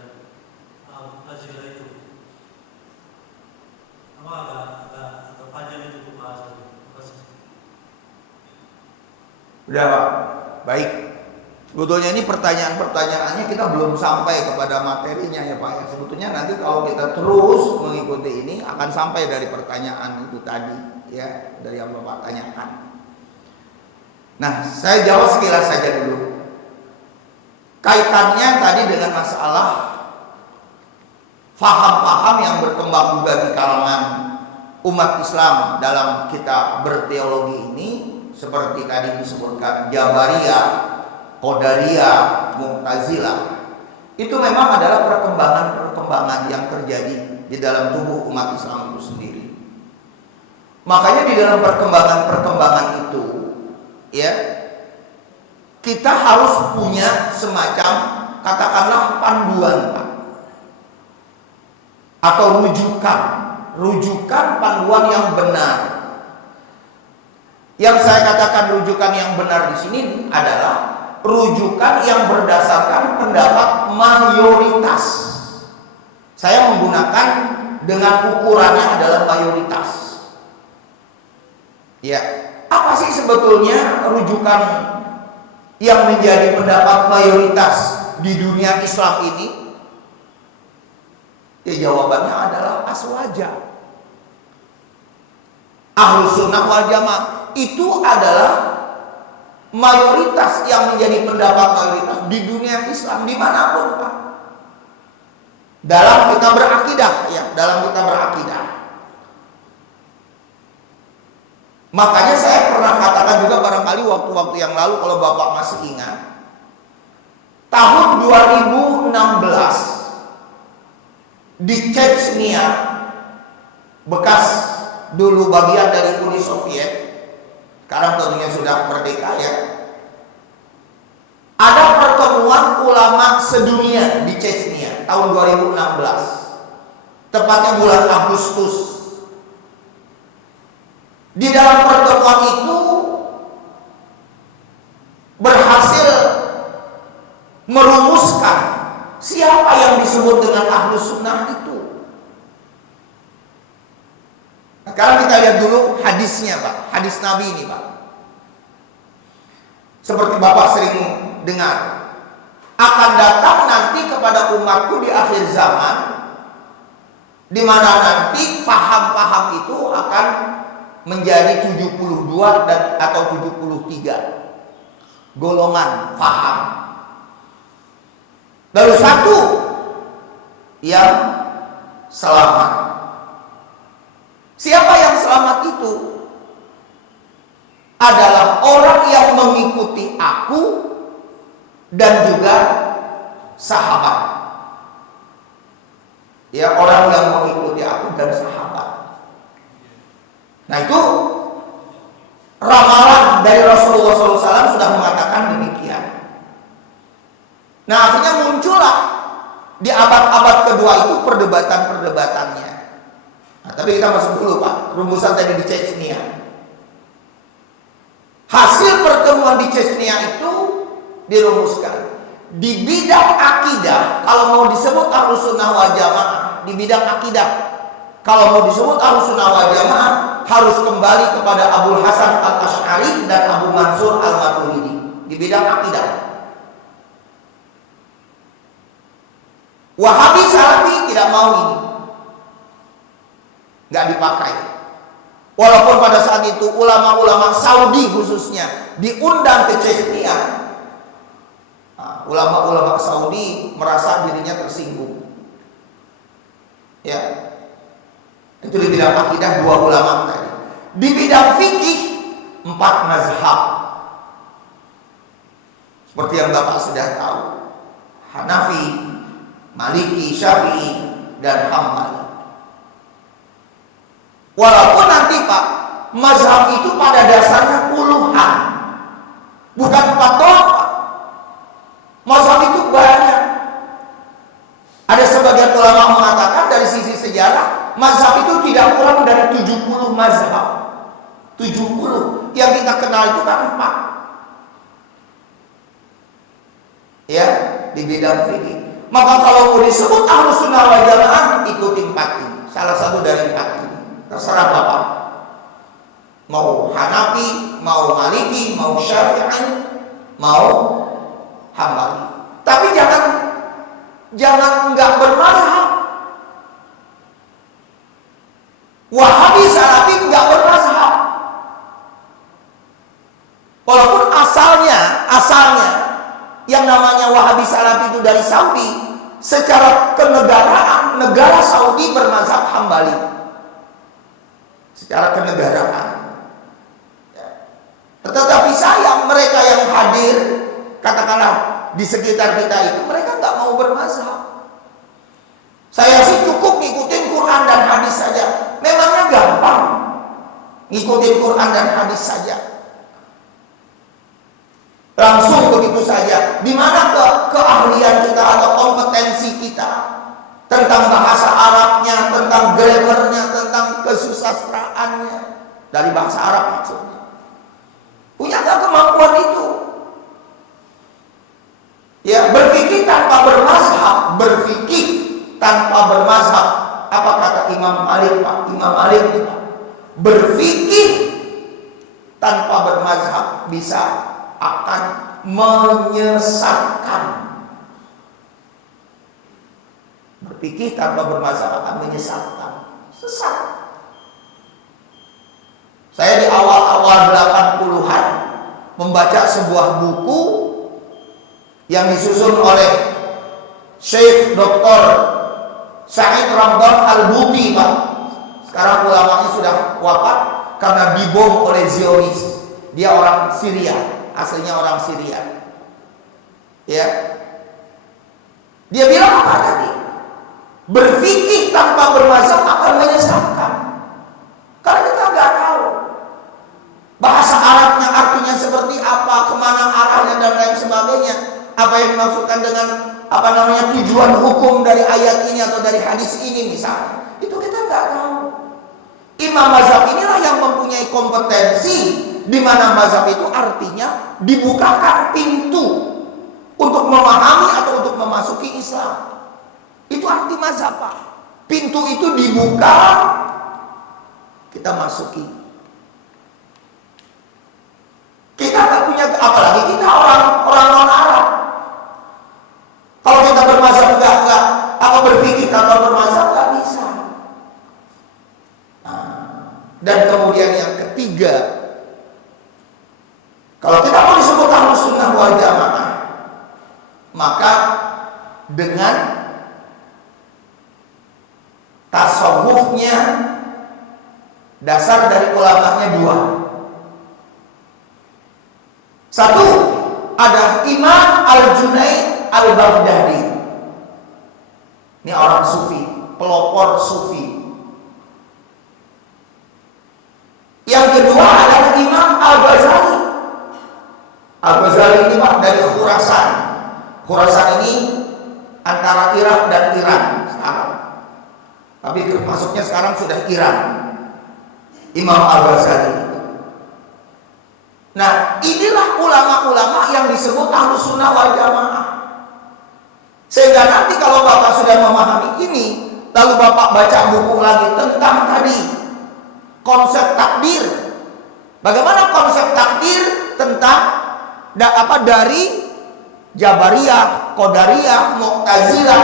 Mu'tazilah itu. Apa agak panjang itu pembahasannya. Terima kasih. Udah Pak, baik. Sebetulnya ini pertanyaan-pertanyaannya kita belum sampai kepada materinya ya Pak ya. Sebetulnya nanti kalau kita terus mengikuti ini akan sampai dari pertanyaan itu tadi ya, dari yang Bapak tanyakan. Nah, saya jawab sekilas saja dulu. Kaitannya tadi dengan masalah faham-faham yang berkembang juga di kalangan umat Islam dalam kita berteologi ini, seperti tadi disebutkan Jabariyah, Qadariyah, Mu'tazilah. Itu memang adalah perkembangan-perkembangan yang terjadi di dalam tubuh umat Islam itu sendiri. Makanya di dalam perkembangan-perkembangan itu ya, kita harus punya semacam katakanlah panduan Pak, atau rujukan panduan yang benar. Yang saya katakan rujukan yang benar di sini adalah rujukan yang berdasarkan pendapat mayoritas. Saya menggunakan dengan ukurannya adalah mayoritas. Ya, apa sih sebetulnya rujukan yang menjadi pendapat mayoritas di dunia Islam ini? Ya, jawabannya adalah aswaja. Ahlus sunnah wal jamaah itu adalah mayoritas yang menjadi pendapat mayoritas di dunia Islam dimanapun Pak. Dalam kita berakidah ya, dalam kita berakidah. Makanya saya pernah katakan juga barangkali waktu-waktu yang lalu, kalau Bapak masih ingat, tahun 2016 di Chechnya, bekas dulu bagian dari Uni Soviet, sekarang tentunya sudah merdeka ya, ada pertemuan ulama sedunia di Chechnya tahun 2016, tepatnya bulan Agustus. Di dalam pertemuan itu berhasil merumuskan siapa yang disebut dengan Ahlus Sunnah itu. Sekarang kita lihat dulu hadisnya Pak, hadis Nabi ini Pak. Seperti Bapak sering dengar, akan datang nanti kepada umatku di akhir zaman, di mana nanti paham-paham itu akan menjadi 72 dan atau 73 golongan paham. Lalu satu yang selamat. Siapa yang selamat itu? Adalah orang yang mengikuti aku dan juga sahabat. Ya, orang yang mengikuti aku dan sahabat. Nah, itu ramalan dari Rasulullah SAW sudah mengatakan demikian. Nah, akhirnya muncullah di abad-abad kedua itu perdebatan-perdebatannya. Nah, tapi kita masuk dulu Pak, rumusan tadi di Chechnya. Hasil pertemuan di Chechnya itu dirumuskan di bidang akidah. Kalau mau disebut Ahlus Sunnah wal Jamaah, di bidang akidah, kalau mau disebut Ahlus Sunnah wal Jamaah, harus kembali kepada Abu Hasan Al-Asy'ari dan Abu Mansur Al-Maturidi di bidang akidah. Wahabi Salafi tidak mau ini, nggak dipakai. Walaupun pada saat itu ulama-ulama Saudi khususnya diundang ke Chechnya, ulama-ulama Saudi merasa dirinya tersinggung. Ya, itu di bidang akidah 2 ulama tadi. Di bidang fikih 4 mazhab. Seperti yang Bapak sudah tahu, Hanafi, Maliki, Syafi'i, dan Hambali. Walaupun nanti Pak, mazhab itu pada dasarnya puluhan, bukan 4 doang Pak. Mazhab itu banyak. Ada sebagian ulama mengatakan dari sisi sejarah, mazhab itu tidak kurang dari 70 mazhab. 70. yang kita kenal itu kan 4. Ya, di bidang fikih. Maka kalau mau disebut Ahlus Sunnah wal Jamaah, ikuti 4 ini. Salah satu dari 4 ini. Terserah Bapak. Mau Hanafi, mau Maliki, mau Syafi'i, mau Hambali. Tapi jangan enggak bermazhab. Wahabi Salafi enggak bermazhab. Walaupun asalnya yang namanya Wahabi Salafi itu dari Saudi, secara kenegaraan negara Saudi bermazhab Hambali. Secara kenegaraan. Tetapi sayang mereka yang hadir, katakanlah di sekitar kita itu, mereka nggak mau bermazhab. Saya sih cukup ngikutin Quran dan hadis saja. Memangnya gampang ngikutin Quran dan hadis saja. Langsung begitu saja. Di mana keahlian kita atau kompetensi kita tentang bahasa Arabnya, tentang grammarnya, tentang kesusastraannya dari bahasa Arab maksudnya. Punya nggak kemampuan itu? Ya, berfikih tanpa bermazhab. Apa kata Imam Malik, Pak? Imam Malik Pak, berfikih tanpa bermazhab bisa akan menyesatkan. Berfikih tanpa bermazhab akan menyesatkan, sesat. Saya di awal-awal 80-an membaca sebuah buku yang disusun oleh Syekh Dr. Said Ramdan Al-Buti, Pak. Sekarang ulamanya sudah wafat karena dibom oleh Zionis. Dia orang Syria, aslinya orang Syria. Ya. Dia bilang apa tadi? Berfikih tanpa bermazhab akan menyesatkan. Karena kita nggak tahu bahasa Arabnya artinya seperti apa, kemana arahnya dan lain sebagainya. Apa yang dimaksudkan dengan tujuan hukum dari ayat ini atau dari hadis ini misalnya. Itu kita nggak tahu. Imam mazhab inilah yang mempunyai kompetensi, di mana mazhab itu artinya dibukakan pintu untuk memahami atau untuk memasuki Islam. Itu arti mazhab, Pak. Pintu itu dibuka, kita masuki. Kita nggak punya, apalagi kita orang non Arab. Kalau kita bermazhab enggak berfikih tanpa bermazhab nggak bisa. Dan kemudian yang ketiga, kalau kita mau disebut Ahlus Sunnah wal Jamaah, maka dengan tasawufnya, dasar dari ulamanya 2. Satu, ada Imam Al-Junaid Al-Baghdadi. Ini orang sufi, pelopor sufi. Yang kedua adalah Imam Al-Ghazali. Al-Ghazali ini Pak dari Khurasan. Khurasan ini antara Irak dan Iran sekarang. Tapi masuknya sekarang sudah Iran. Imam Al-Ghazali. Nah, inilah ulama-ulama yang disebut Ahlus Sunnah wal Jamaah. Sehingga nanti kalau Bapak sudah memahami ini, lalu Bapak baca buku lagi tentang tadi konsep takdir. Bagaimana konsep takdir tentang dari Jabariyah, Qadariyah, Mu'tazilah.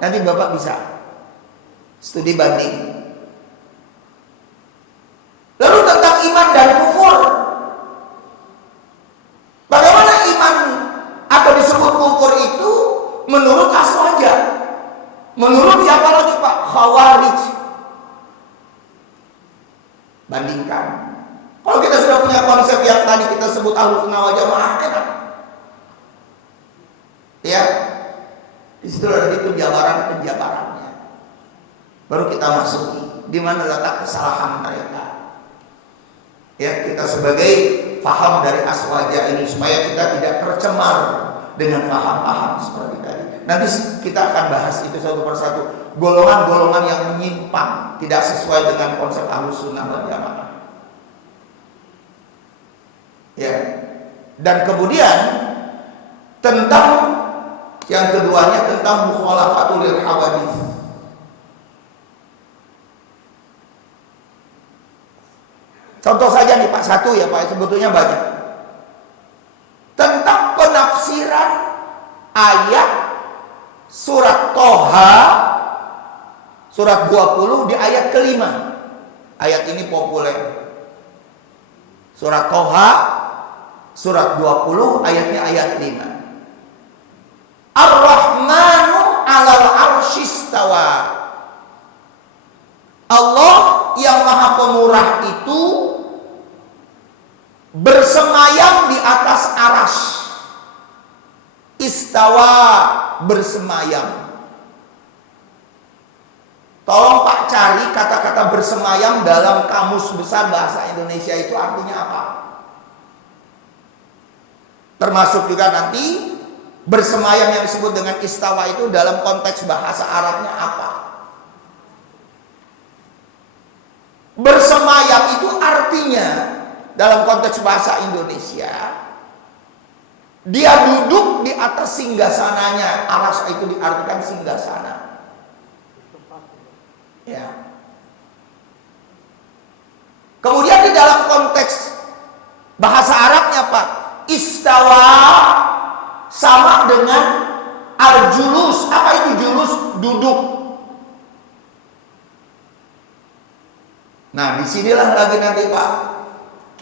Nanti Bapak bisa studi banding. Lalu tentang iman dan kufur. Bagaimana iman atau disebut kufur itu menurut Aswaja? Menurut siapa lagi Pak? Khawarij. Bandingkan. Kalau kita sudah punya konsep yang tadi kita sebut Ahlus Sunnah wal Jamaah, enak. Ya, di situ ada penjabarannya. Baru kita masuki di mana letak kesalahan mereka. Ya, kita sebagai paham dari Aswaja ini supaya kita tidak tercemar dengan paham-paham seperti tadi. Nanti kita akan bahas itu satu persatu. Golongan-golongan yang menyimpang, tidak sesuai dengan konsep Ahlus Sunnah wal Jamaah. Dan kemudian tentang yang keduanya tentang mukhalafatul hawadits. Contoh saja nih Pak, satu ya Pak, sebetulnya banyak. Tentang penafsiran ayat surat Toha surat 20 di ayat kelima. Ayat ini populer. Surat Toha surat 20 ayatnya ayat 5. Ar-Rahmanu 'alal 'arsyistawa. Allah yang Maha Pemurah itu bersemayam di atas aras. Istawa, bersemayam. Tolong Pak cari kata-kata bersemayam dalam kamus besar bahasa Indonesia itu artinya apa. Termasuk juga nanti bersemayam yang disebut dengan istawa itu dalam konteks bahasa Arabnya apa. Bersemayam itu artinya dalam konteks bahasa Indonesia dia duduk di atas singgasananya. Aras itu diartikan singgasana. Ya. Kemudian di dalam konteks bahasa Arabnya Pak, istawa sama dengan al-julus. Apa itu julus? Duduk. Nah, disinilah lagi nanti Pak,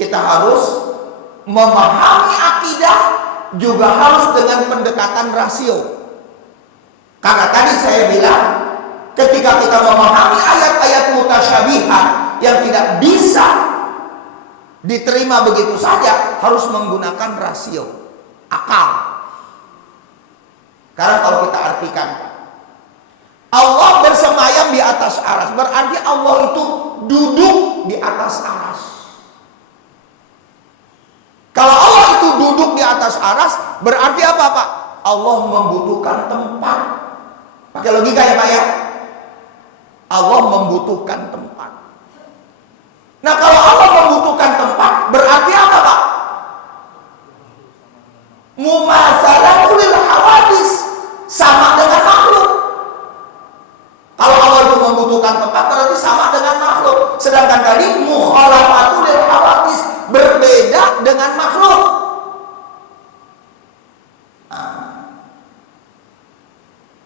kita harus memahami akidah juga harus dengan pendekatan rasio. Karena tadi saya bilang, ketika kita memahami ayat-ayat mutasyabihat yang tidak bisa diterima begitu saja, harus menggunakan rasio, akal. Sekarang kalau kita artikan, Allah bersemayam di atas aras, berarti Allah itu duduk di atas aras. Kalau Allah itu duduk di atas aras, berarti apa Pak? Allah membutuhkan tempat. Pakai logika ya Pak ya. Allah membutuhkan tempat. Nah kalau Allah membutuhkan tempat, berarti apa Pak? Mumatsalatul hawadits, sama dengan makhluk. Kalau Allah itu membutuhkan tempat, berarti sama dengan makhluk. Sedangkan tadi mukhalafatul hawadits, berbeda dengan makhluk.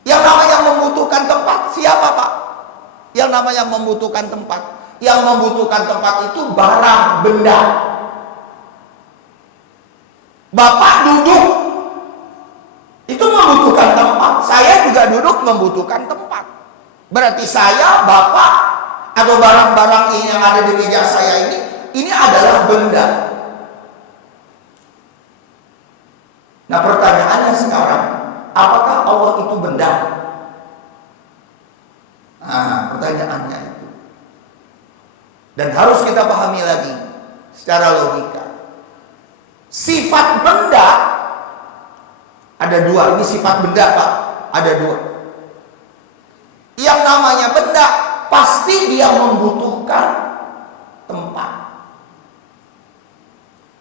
Yang namanya membutuhkan tempat siapa Pak? Yang namanya membutuhkan tempat, yang membutuhkan tempat itu barang, benda. Bapak duduk itu membutuhkan tempat. Saya juga duduk membutuhkan tempat. Berarti saya, Bapak, atau barang-barang ini yang ada di meja saya ini adalah benda. Nah pertanyaannya sekarang, apakah Allah itu benda? Nah, pertanyaannya itu. Dan harus kita pahami lagi secara logika. Sifat benda ada dua. Ini sifat benda Pak, ada dua. Yang namanya benda pasti dia membutuhkan tempat,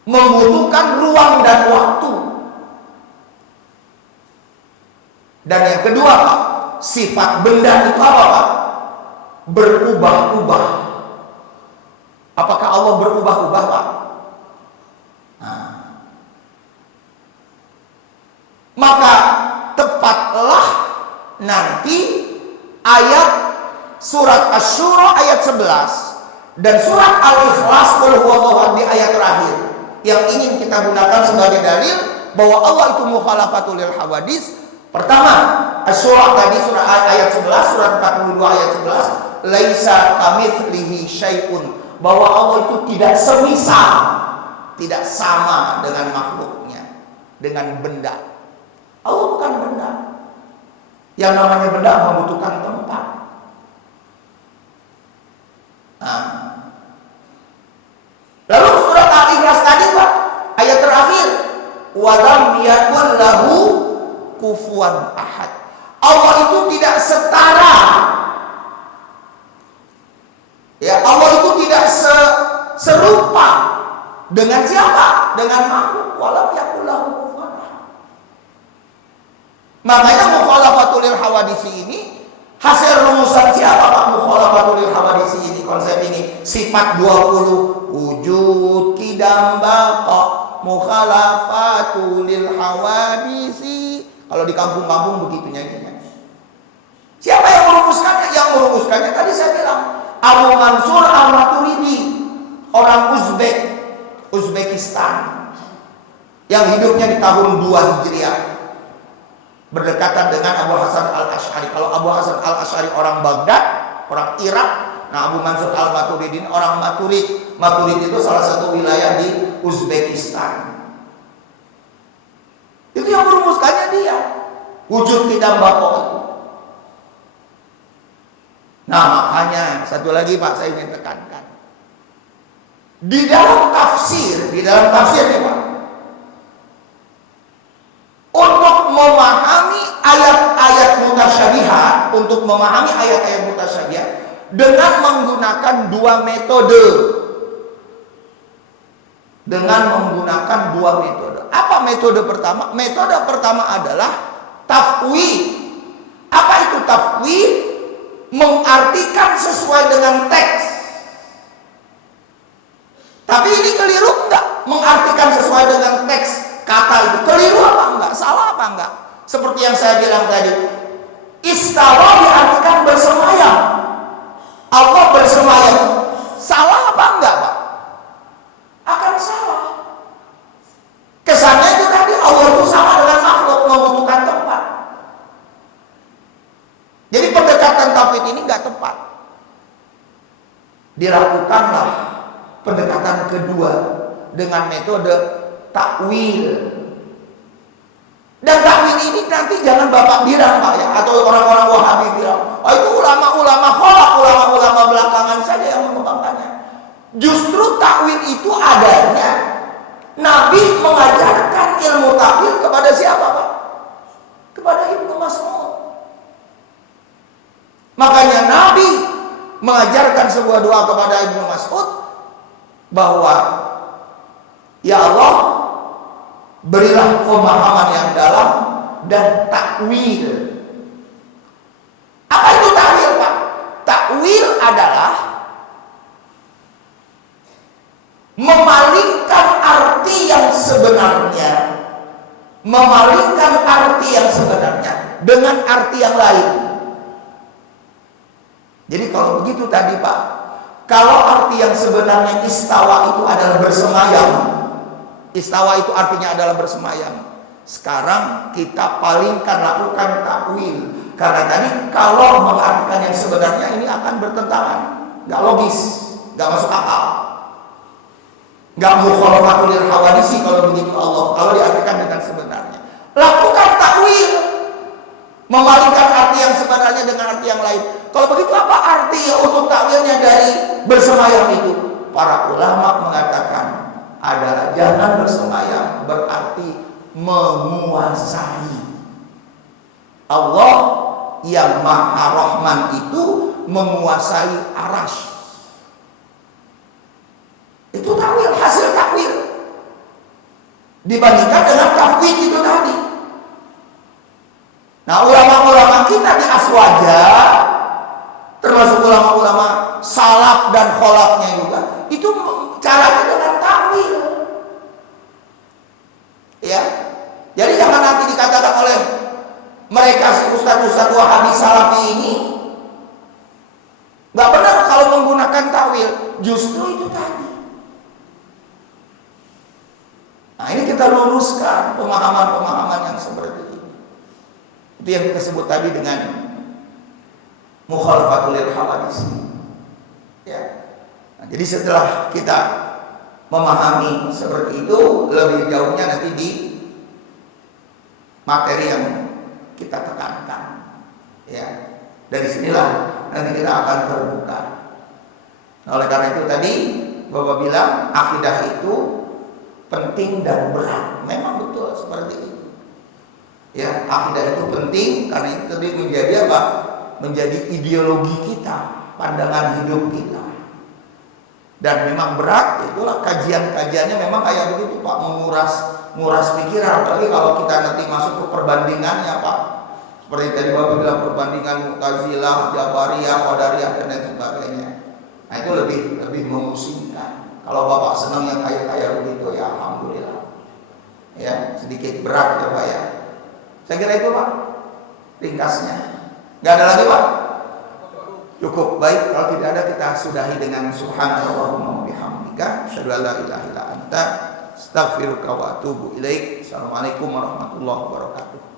membutuhkan ruang dan waktu. Dan yang kedua Pak, sifat benda itu apa Pak? Berubah-ubah. Apakah Allah berubah-ubah Pak? Nah. Maka tepatlah nanti ayat surat Asy-Syura ayat 11 dan surat Al-Ikhlas qul huwallahu ahad di ayat terakhir yang ingin kita gunakan sebagai dalil bahwa Allah itu mukhalafatul hawadits. Pertama, Asy-Syura tadi surat ayat 11, surat 42 ayat 11, laisa kamitslihi syai'un, bahwa Allah itu tidak semisal, tidak sama dengan makhluknya, dengan benda. Allah bukan benda. Yang namanya benda membutuhkan tempat. Nah. Lalu surat Al-Ikhlas tadi Pak, ayat terakhir, wa lam yakul lahu kufuwan ahad. Allah itu tidak setara. Ya, Allah itu tidak serupa Dengan siapa? Dengan makhluk. Walam yakul lahu kufuwan ahad. Makanya mukhalafatul hawadisi ini hasil rumusan siapa Pak? Mukhalafatul hawadisi ini, konsep ini, sifat 20, wujud, qidam, baqa, mukhalafatul hawadisi. Kalau di kampung-kampung begitu nyanyinya. Siapa yang merumuskannya? Yang merumuskannya tadi saya bilang Abu Mansur Al-Maturidi, orang Uzbekistan, yang hidupnya di tahun 2 Hijriah, berdekatan dengan Abu Hasan Al-Asy'ari. Kalau Abu Hasan Al-Asy'ari orang Baghdad, orang Irak, nah Abu Mansur Al-Maturidi orang Maturid. Maturid itu salah satu wilayah di Uzbekistan. Itu yang merumuskannya dia. Wujud qidam baqa itu. Nah, makanya satu lagi Pak saya ingin tekankan. Di dalam tafsir nih Pak, untuk memahami ayat-ayat mutasyabihat, dengan menggunakan dua metode. Apa metode pertama? Metode pertama adalah tafwid. Apa itu tafwid? Mengartikan sesuai dengan teks. Tapi ini keliru enggak? Mengartikan sesuai dengan teks kata itu. Keliru apa enggak? Salah apa enggak? Seperti yang saya bilang tadi. Istawa diartikan bersemayam. Allah bersemayam. Salah apa enggak Pak? Akan salah. Kesannya itu tadi Allah itu sama dengan makhluk, membutuhkan tempat. Jadi pendekatan tauhid ini nggak tepat. Dilakukanlah pendekatan kedua dengan metode takwil. Dan takwil ini nanti jangan Bapak bilang Pak ya, atau orang-orang Wahabi bilang, oh itu ulama-ulama kholak, ulama-ulama belakangan saja yang mengembangkannya. Justru takwil itu adanya Nabi mengajarkan ilmu takwil kepada siapa Pak? Kepada Ibnu Mas'ud. Makanya Nabi mengajarkan sebuah doa kepada Ibnu Mas'ud bahwa ya Allah, berilah pemahaman yang dalam dan takwil. Apa itu takwil Pak? Takwil adalah memalingkan arti yang sebenarnya, dengan arti yang lain. Jadi kalau begitu tadi Pak, kalau arti yang sebenarnya istawa itu adalah bersemayam, istawa itu artinya adalah bersemayam. Sekarang kita palingkan, lakukan takwil. Karena tadi kalau mengartikan yang sebenarnya ini akan bertentangan, nggak logis, nggak masuk akal, nggak mukhalafatul hawadisi kalau begitu Allah. Kalau diartikan dengan sebenarnya, lakukan takwil, memalingkan arti yang sebenarnya dengan arti yang lain. Kalau begitu apa arti untuk takwilnya dari bersemayam itu? Para ulama mengatakan adalah jangan bersemayam berarti menguasai. Allah yang Maha Rahman itu menguasai arasy. Itu takwil, hasil takwil. Dibandingkan dengan tafwid itu tadi. Nah, ulama-ulama kita di Aswaja, termasuk ulama-ulama salaf dan kholafnya juga, itu caranya dengan takwil. Ya. Jadi jangan nanti dikatakan oleh mereka si ustaz-ustaz Wahabi Salafi ini nggak benar kalau menggunakan takwil. Justru itu tadi. Nah, ini kita luruskan pemahaman-pemahaman yang seperti ini. Itu yang kita sebut tadi dengan mukhalafatul hawadis. Ya. Nah, jadi setelah kita memahami seperti itu, lebih jauhnya nanti di materi yang kita tekankan. Ya. Dari sinilah nanti kita akan terbuka. Nah, oleh karena itu tadi Bapak bilang akidah itu penting dan berat. Memang betul seperti itu. Ya, akidah itu penting karena itu tadi menjadi apa? Menjadi ideologi kita, pandangan hidup kita. Dan memang berat, itulah kajian-kajiannya memang kayak begitu Pak, menguras pikiran. Apalagi kalau kita nanti masuk ke perbandingannya Pak. Seperti tadi Bapak bilang perbandingan Mu'tazilah, Jabariyah, Qadariyah dan lain sebagainya. Nah itu lebih memusingkan. Kalau Bapak senang yang kayak begitu ya alhamdulillah. Ya, sedikit berat ya Pak ya. Saya kira itu Pak ringkasnya. Gak ada lagi Pak? Cukup. Baik, kalau tidak ada kita sudahi dengan subhanallahumma bihamdika asyhadu an la ilaha illa anta astaghfiruka wa atubu ilaik. Assalamualaikum warahmatullahi wabarakatuh.